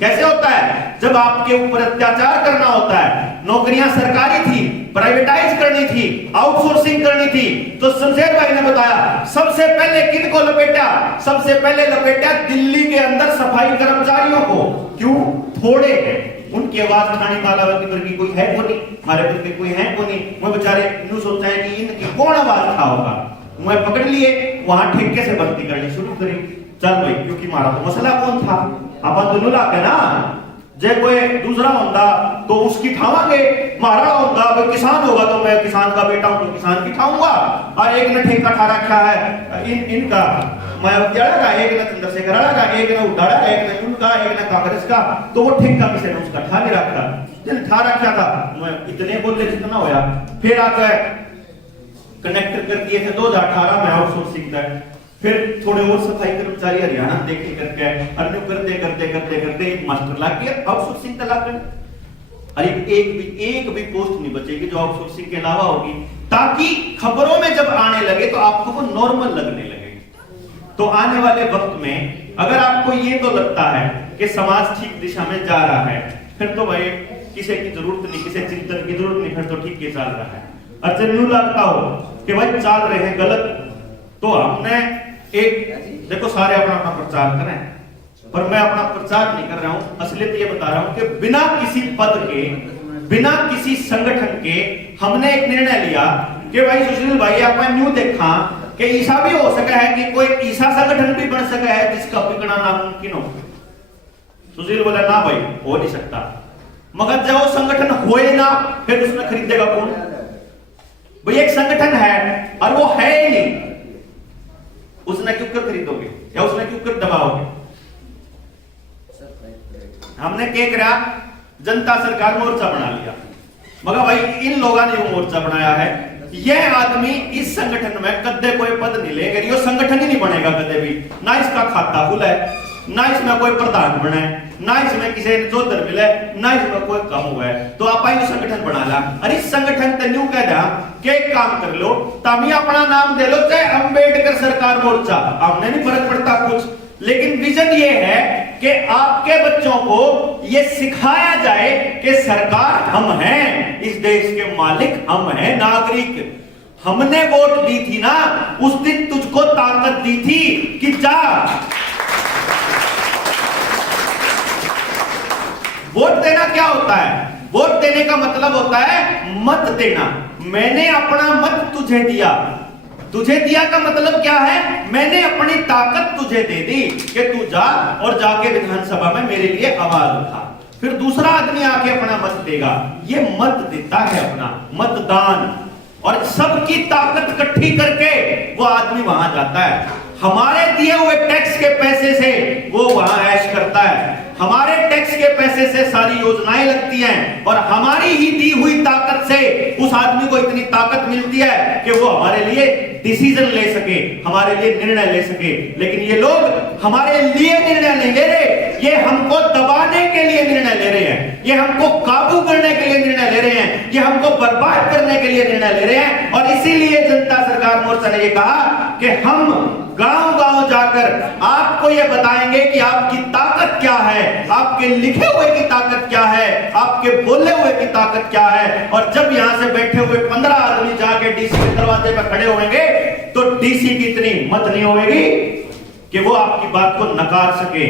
कैसे होता है, जब आपके ऊपर अत्याचार करना होता है, नौकरियां सरकारी थी, प्राइवेटाइज करनी थी, आउटसोर्सिंग करनी थी, तो शमशेर भाई ने बताया सबसे पहले किनको लपेटा? सबसे पहले लपेटा दिल्ली के अंदर सफाई कर्मचारियों को। क्यों? थोड़े उनकी आवाज उठाने वाला वर्गी कोई है को नहीं, हमारे वर्ग के कोई है को नहीं। वो बेचारे यूं सोचते हैं कि इनकी कौन आवाज उठा होगा। मैं पकड़ लिए, वहां ठेके से भर्ती करनी शुरू करी। चल भाई, क्योंकि हमारा तो मसला कौन था, अपन दोनों लाके ना, जे कोई दूसरा होता तो उसकी ठावांगे, मारा होता भाई किसान होगा तो मैं किसान का बेटा हूं तो किसान की ठाऊंगा। और एक ने ठेका ठा रखा है इनका मायावती का, एक ने चंद्रशेखर का, एक ने उद्धारा, एक ने उनका, एक ने कांग्रेस का, तो वो ठेका किसी ने उसका ठा नहीं रखा, जिन ठा रखा था। मैं इतने बोलते जितना होया, फिर आता है कनेक्ट कर दिए थे 2018 में आउटसोर्सिंग का। फिर थोड़े और सफाई कर्मचारी हरियाणा देखे करके अन्य करते एक मास्टर ला के आउटसोर्सिंग तला कर। अरे एक भी पोस्ट नहीं बचेगी जो आउटसोर्सिंग के अलावा होगी, ताकि खबरों में जब आने लगे तो आपको वो नॉर्मल लगने लगे। तो आने वाले वक्त में अगर आपको ये तो लगता है कि समाज ठीक दिशा में जा रहा है, फिर तो भाई किसी की जरूरत नहीं, किसी चिंतन की जरूरत नहीं, फिर तो ठीक ही चल रहा है। और जब यूं लगता हो कि भाई चल रहे हैं गलत, तो हमने एक देखो सारे अपना अपना प्रचार करें, पर मैं अपना प्रचार नहीं कर रहा हूं, असलियत ये बता रहा हूं कि बिना किसी पद के, बिना किसी संगठन के हमने एक निर्णय लिया कि भाई सुशील भाई आप न्यू देखा कि ऐसा भी हो सका है कि कोई ऐसा संगठन भी बन सका है जिसका बिकना नामुमकिन हो। सुशील बोला ना भाई हो नहीं सकता, मगर जब वो संगठन होए ना, फिर उसमें खरीदेगा कौन? भाई एक संगठन है और वो है ही नहीं, उसने क्यों कर खरीदोगे या उसने क्यों कर दबाओगे? हमने क्या करा, जनता सरकार मोर्चा बना लिया, मगर भाई इन लोगों ने वो मोर्चा बनाया है, यह आदमी इस संगठन में कदे कोई पद नहीं लेगा, ये संगठन ही नहीं बनेगा कदे भी, ना इसका खाता खुला है, ना इसमें कोई प्रधान बने, ना इसमें किसी ने जोधर मिले, ना इसमें कोई काम हुआ है, तो आप ही संगठन बना ला। अरे इस संगठन ते न्यू कह दा कि एक काम कर लो, तभी अपना नाम दे लो, चाहे अंबेडकर सरकार मोर्चा, हमने नहीं फर्क पड़ता कुछ, लेकिन विजन ये है कि आपके बच्चों को ये सिखाया जाए कि सरकार हम हैं, इस देश के मालिक हम हैं, नागरिक। हमने वोट दी थी ना, उस दिन तुझको ताकत दी थी कि जा वोट देना। क्या होता है वोट देने का मतलब? होता है मत देना। मैंने अपना मत तुझे दिया, तुझे दिया का मतलब क्या है? मैंने अपनी ताकत तुझे दे दी कि तू जा और जाके विधानसभा में मेरे लिए आवाज उठा। फिर दूसरा आदमी आके अपना मत देगा। ये मत देता है अपना मतदान, और सबकी ताकत इकट्ठी करके वो आदमी वहां जाता है। हमारे दिए हुए टैक्स के पैसे से वो वहां ऐश करता है, हमारे टैक्स के पैसे से सारी योजनाएं लगती हैं, और हमारी ही दी हुई ताकत से उस आदमी को इतनी ताकत मिलती है कि वो हमारे लिए डिसीजन ले सके, हमारे लिए निर्णय ले सके। लेकिन ये लोग हमारे लिए निर्णय नहीं ले रहे, ये हमको दबाने के लिए निर्णय ले रहे हैं, ये हमको काबू करने के लिए निर्णय ले रहे हैं, ये हमको बर्बाद करने के लिए निर्णय ले रहे हैं। और इसीलिए जनता सरकार मोर्चा ने ये कहा कि हम गांव-गांव जाकर आपको ये बताएंगे कि आपकी ताकत क्या है, आपके लिखे हुए की ताकत क्या है, आपके बोले हुए की ताकत क्या है। और जब यहां से बैठे हुए 15 आदमी जाके डीसी के दरवाजे पर खड़े होंगे तो डीसी की इतनी हिम्मत नहीं होगी कि वो आपकी बात को नकार सके।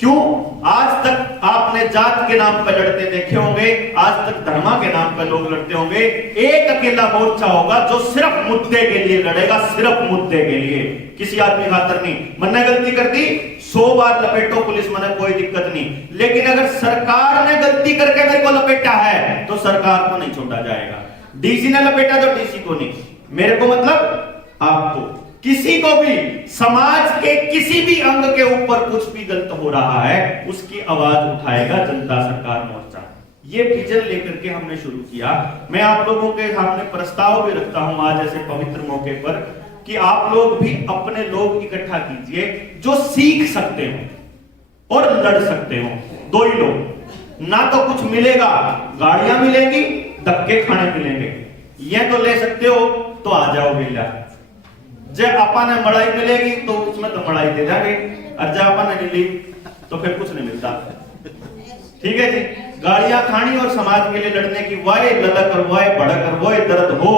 क्यों? आज तक आपने जात के नाम पर लड़ते देखे होंगे, आज तक धर्म के नाम पर लोग लड़ते होंगे। एक अकेला मोर्चा होगा जो सिर्फ मुद्दे के लिए लड़ेगा, सिर्फ मुद्दे के लिए, किसी आदमी खातर नहीं। मैंने गलती कर दी, 100 बार लपेटो पुलिस, मैंने कोई दिक्कत नहीं। लेकिन अगर सरकार ने गलती करके मेरे को लपेटा है तो सरकार को नहीं छोड़ा जाएगा। डीसी ने लपेटा तो डीसी को नहीं, मेरे को मतलब आपको। किसी को भी समाज के किसी भी अंग के ऊपर कुछ भी गलत हो रहा है उसकी आवाज उठाएगा जनता सरकार मोर्चा। ये विजन लेकर के हमने शुरू किया। मैं आप लोगों के सामने प्रस्ताव भी रखता हूं आज ऐसे पवित्र मौके पर कि आप लोग भी अपने लोग इकट्ठा कीजिए जो सीख सकते हो और लड़ सकते हो। दो ही लोग, ना तो कुछ मिलेगा, गाड़ियां मिलेंगी, धक्के खाने मिलेंगे। ये तो ले सकते हो तो आ जाओ बेला। जब आपा ने मड़ाई मिलेगी तो उसमें तो मड़ाई दे देंगे, और जब आपा ने मिली तो फिर कुछ नहीं मिलता। ठीक है जी, गाड़ियां खानी और समाज के लिए लड़ने की वाय ललक और वाय भड़क और वाय दर्द हो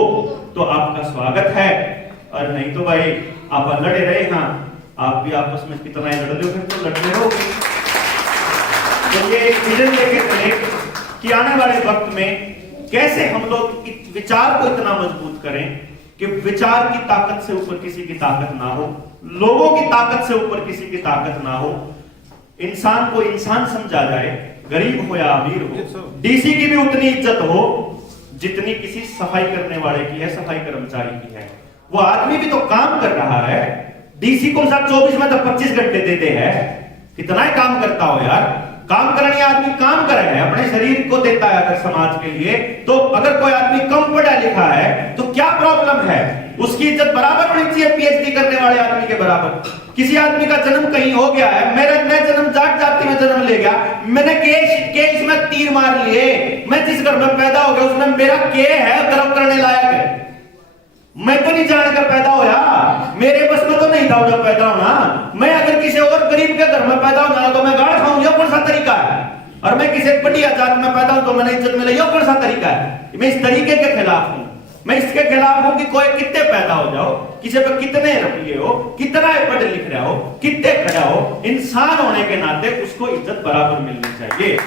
तो आपका स्वागत है, और नहीं तो भाई आप लड़े रहे। हाँ, आप भी आपस में कितना ही लड़ लो, फिर तो लड़ने रहोगे। तो ये एक विजन लेके चले कि आने वाले वक्त में कैसे हम लोग विचार को इतना मजबूत करें कि विचार की ताकत से ऊपर किसी की ताकत ना हो, लोगों की ताकत से ऊपर किसी की ताकत ना हो, इंसान को इंसान समझा जाए, गरीब हो या अमीर हो। डीसी की भी उतनी इज्जत हो जितनी किसी सफाई करने वाले की है, सफाई कर्मचारी की है। वो आदमी भी तो काम कर रहा है। डीसी को साथ 24 में तो 25 घंटे देते हैं, कितना ही काम करता हो यार। काम करने आदमी काम कर रहा है, अपने शरीर को देता है अगर समाज के लिए। तो अगर कोई आदमी कम पढ़ा लिखा है तो क्या प्रॉब्लम है? उसकी इज्जत बराबर होनी चाहिए पीएचडी करने वाले आदमी के बराबर। किसी आदमी का जन्म कहीं हो गया है, मैं जन्म जाट जाति में जन्म ले गया, मैंने केस में तीर मार लिए, मैं जिस घर में पैदा हो गया उसमें मेरा के है गर्व करने लायक है। मैं तो नहीं जानकर पैदा होया, मेरे बस में तो नहीं था उधर पैदा होना। मैं अगर किसी और गरीब के घर में पैदा हो जाना तो मैं गाड़ खाऊं, ये कौन सा तरीका है? और मैं किसी बढ़िया जात में पैदा हूं तो मैंने इज्जत मिले, ये कौन सा तरीका है? मैं इस तरीके के खिलाफ हूं। मैं इसके खिलाफ हूं कि कोई कितने पैदा हो जाओ, किसी पे कितने रुपये हो, कितना पढ़ लिख रहा हो, कितने खड़ा हो, इंसान होने के नाते उसको इज्जत बराबर मिलनी चाहिए।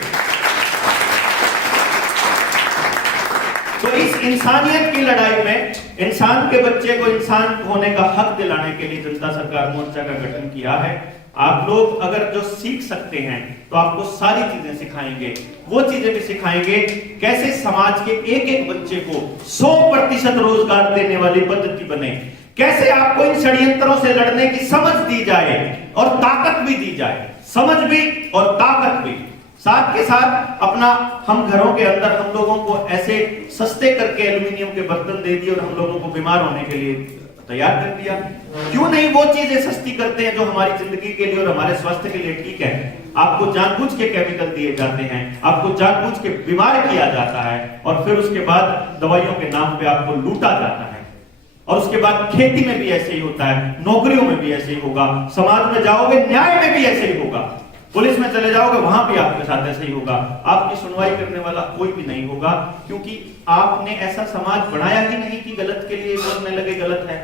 तो इस इंसानियत की लड़ाई में इंसान के बच्चे को इंसान होने का हक दिलाने के लिए जनता सरकार मोर्चा का गठन किया है। आप लोग अगर जो सीख सकते हैं तो आपको सारी चीजें सिखाएंगे, वो चीजें भी सिखाएंगे कैसे समाज के एक एक बच्चे को 100% रोजगार देने वाली पद्धति बने, कैसे आपको इन षड्यंत्रों से लड़ने की समझ दी जाए और ताकत भी दी जाए, समझ भी और ताकत भी। साथ के साथ अपना हम घरों के अंदर हम लोगों को ऐसे सस्ते करके एल्युमिनियम के बर्तन दे दिए और हम लोगों को बीमार होने के लिए तैयार कर दिया। क्यों नहीं वो चीजें सस्ती करते हैं जो हमारी जिंदगी के लिए और हमारे स्वास्थ्य के लिए ठीक है? आपको जानबूझ के केमिकल दिए जाते हैं, आपको जानबूझ के बीमार किया जाता है, और फिर उसके बाद दवाइयों के नाम पे आपको लूटा जाता है। और उसके बाद खेती में भी ऐसे ही होता है, नौकरियों में भी ऐसे ही होगा, समाज में जाओगे न्याय में भी ऐसे ही होगा, पुलिस में चले जाओगे वहां भी आपके साथ ऐसा ही होगा। आपकी सुनवाई करने वाला कोई भी नहीं होगा, क्योंकि आपने ऐसा समाज बनाया ही नहीं कि गलत के लिए बोलने लगे गलत है।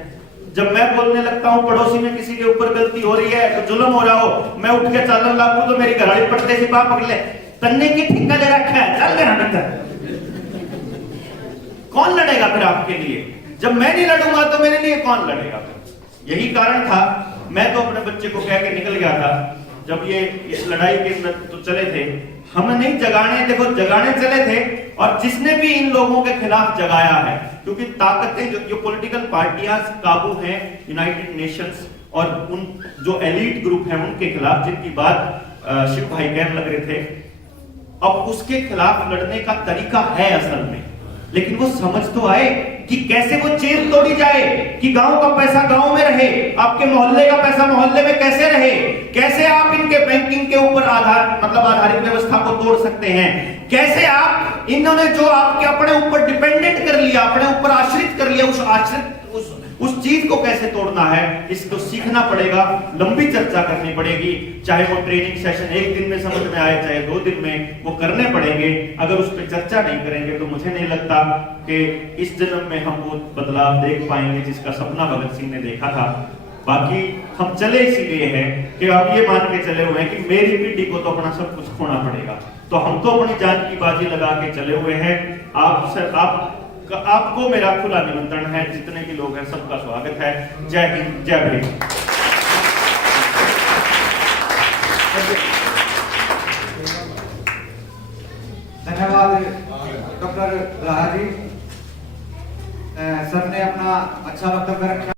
जब मैं बोलने लगता हूं पड़ोसी में किसी के ऊपर गलती हो रही है तो जुल्म हो रहा हो, मैं उठ के चालन लागू तो मेरी घराड़ी पड़ते से बाप पकड़ ले, तन्ने की ठिंगा ले रखा है, चल गया भीतर। कौन लड़ेगा फिर आपके लिए? जब मैं नहीं लड़ूंगा तो मेरे लिए कौन लड़ेगा? यही कारण था, मैं तो अपने बच्चे को कह के निकल गया था जब ये इस लड़ाई के तो चले थे हम नहीं जगाने, देखो जगाने चले थे, और जिसने भी इन लोगों के खिलाफ जगाया है, क्योंकि ताकतें जो पॉलिटिकल पार्टियां काबू हैं यूनाइटेड नेशंस और उन जो एलीट ग्रुप हैं उनके खिलाफ, जिनकी बात शिव भाई कहने लग रहे थे, अब उसके खिलाफ लड़ने का तरीका है असल में, लेकिन वो समझ तो आए कि कैसे वो चेन तोड़ी जाए, कि गांव का पैसा गांव में रहे, आपके मोहल्ले का पैसा मोहल्ले में कैसे रहे, कैसे आप इनके बैंकिंग के ऊपर आधारित व्यवस्था को तोड़ सकते हैं, कैसे आप इन्होंने जो आपके अपने ऊपर डिपेंडेंट कर लिया, अपने ऊपर आश्रित कर लिया, उस चीज को कैसे तोड़ना है, इसको सीखना पड़ेगा, लंबी चर्चा करनी पड़ेगी, चाहे वो ट्रेनिंग सेशन 1 दिन में समझ में आए, चाहे 2 दिन में, वो करने पड़ेंगे। अगर उस पर चर्चा नहीं करेंगे तो मुझे नहीं लगता कि इस जन्म में हम वो बदलाव देख पाएंगे जिसका सपना भगत सिंह ने देखा था। बाकी हम चले इसीलिए हैं कि अब ये मान के चले हुए हैं कि मेरी पीढ़ी को तो अपना सब कुछ खोना पड़ेगा, तो हम तो अपनी जान की बाजी लगा के चले हुए हैं। आपको मेरा खुला निमंत्रण है, जितने भी लोग हैं सबका स्वागत है। जय हिंद, जय भीम। धन्यवाद डॉक्टर लाहा जी, सर ने अपना अच्छा वक्तव्य रखा।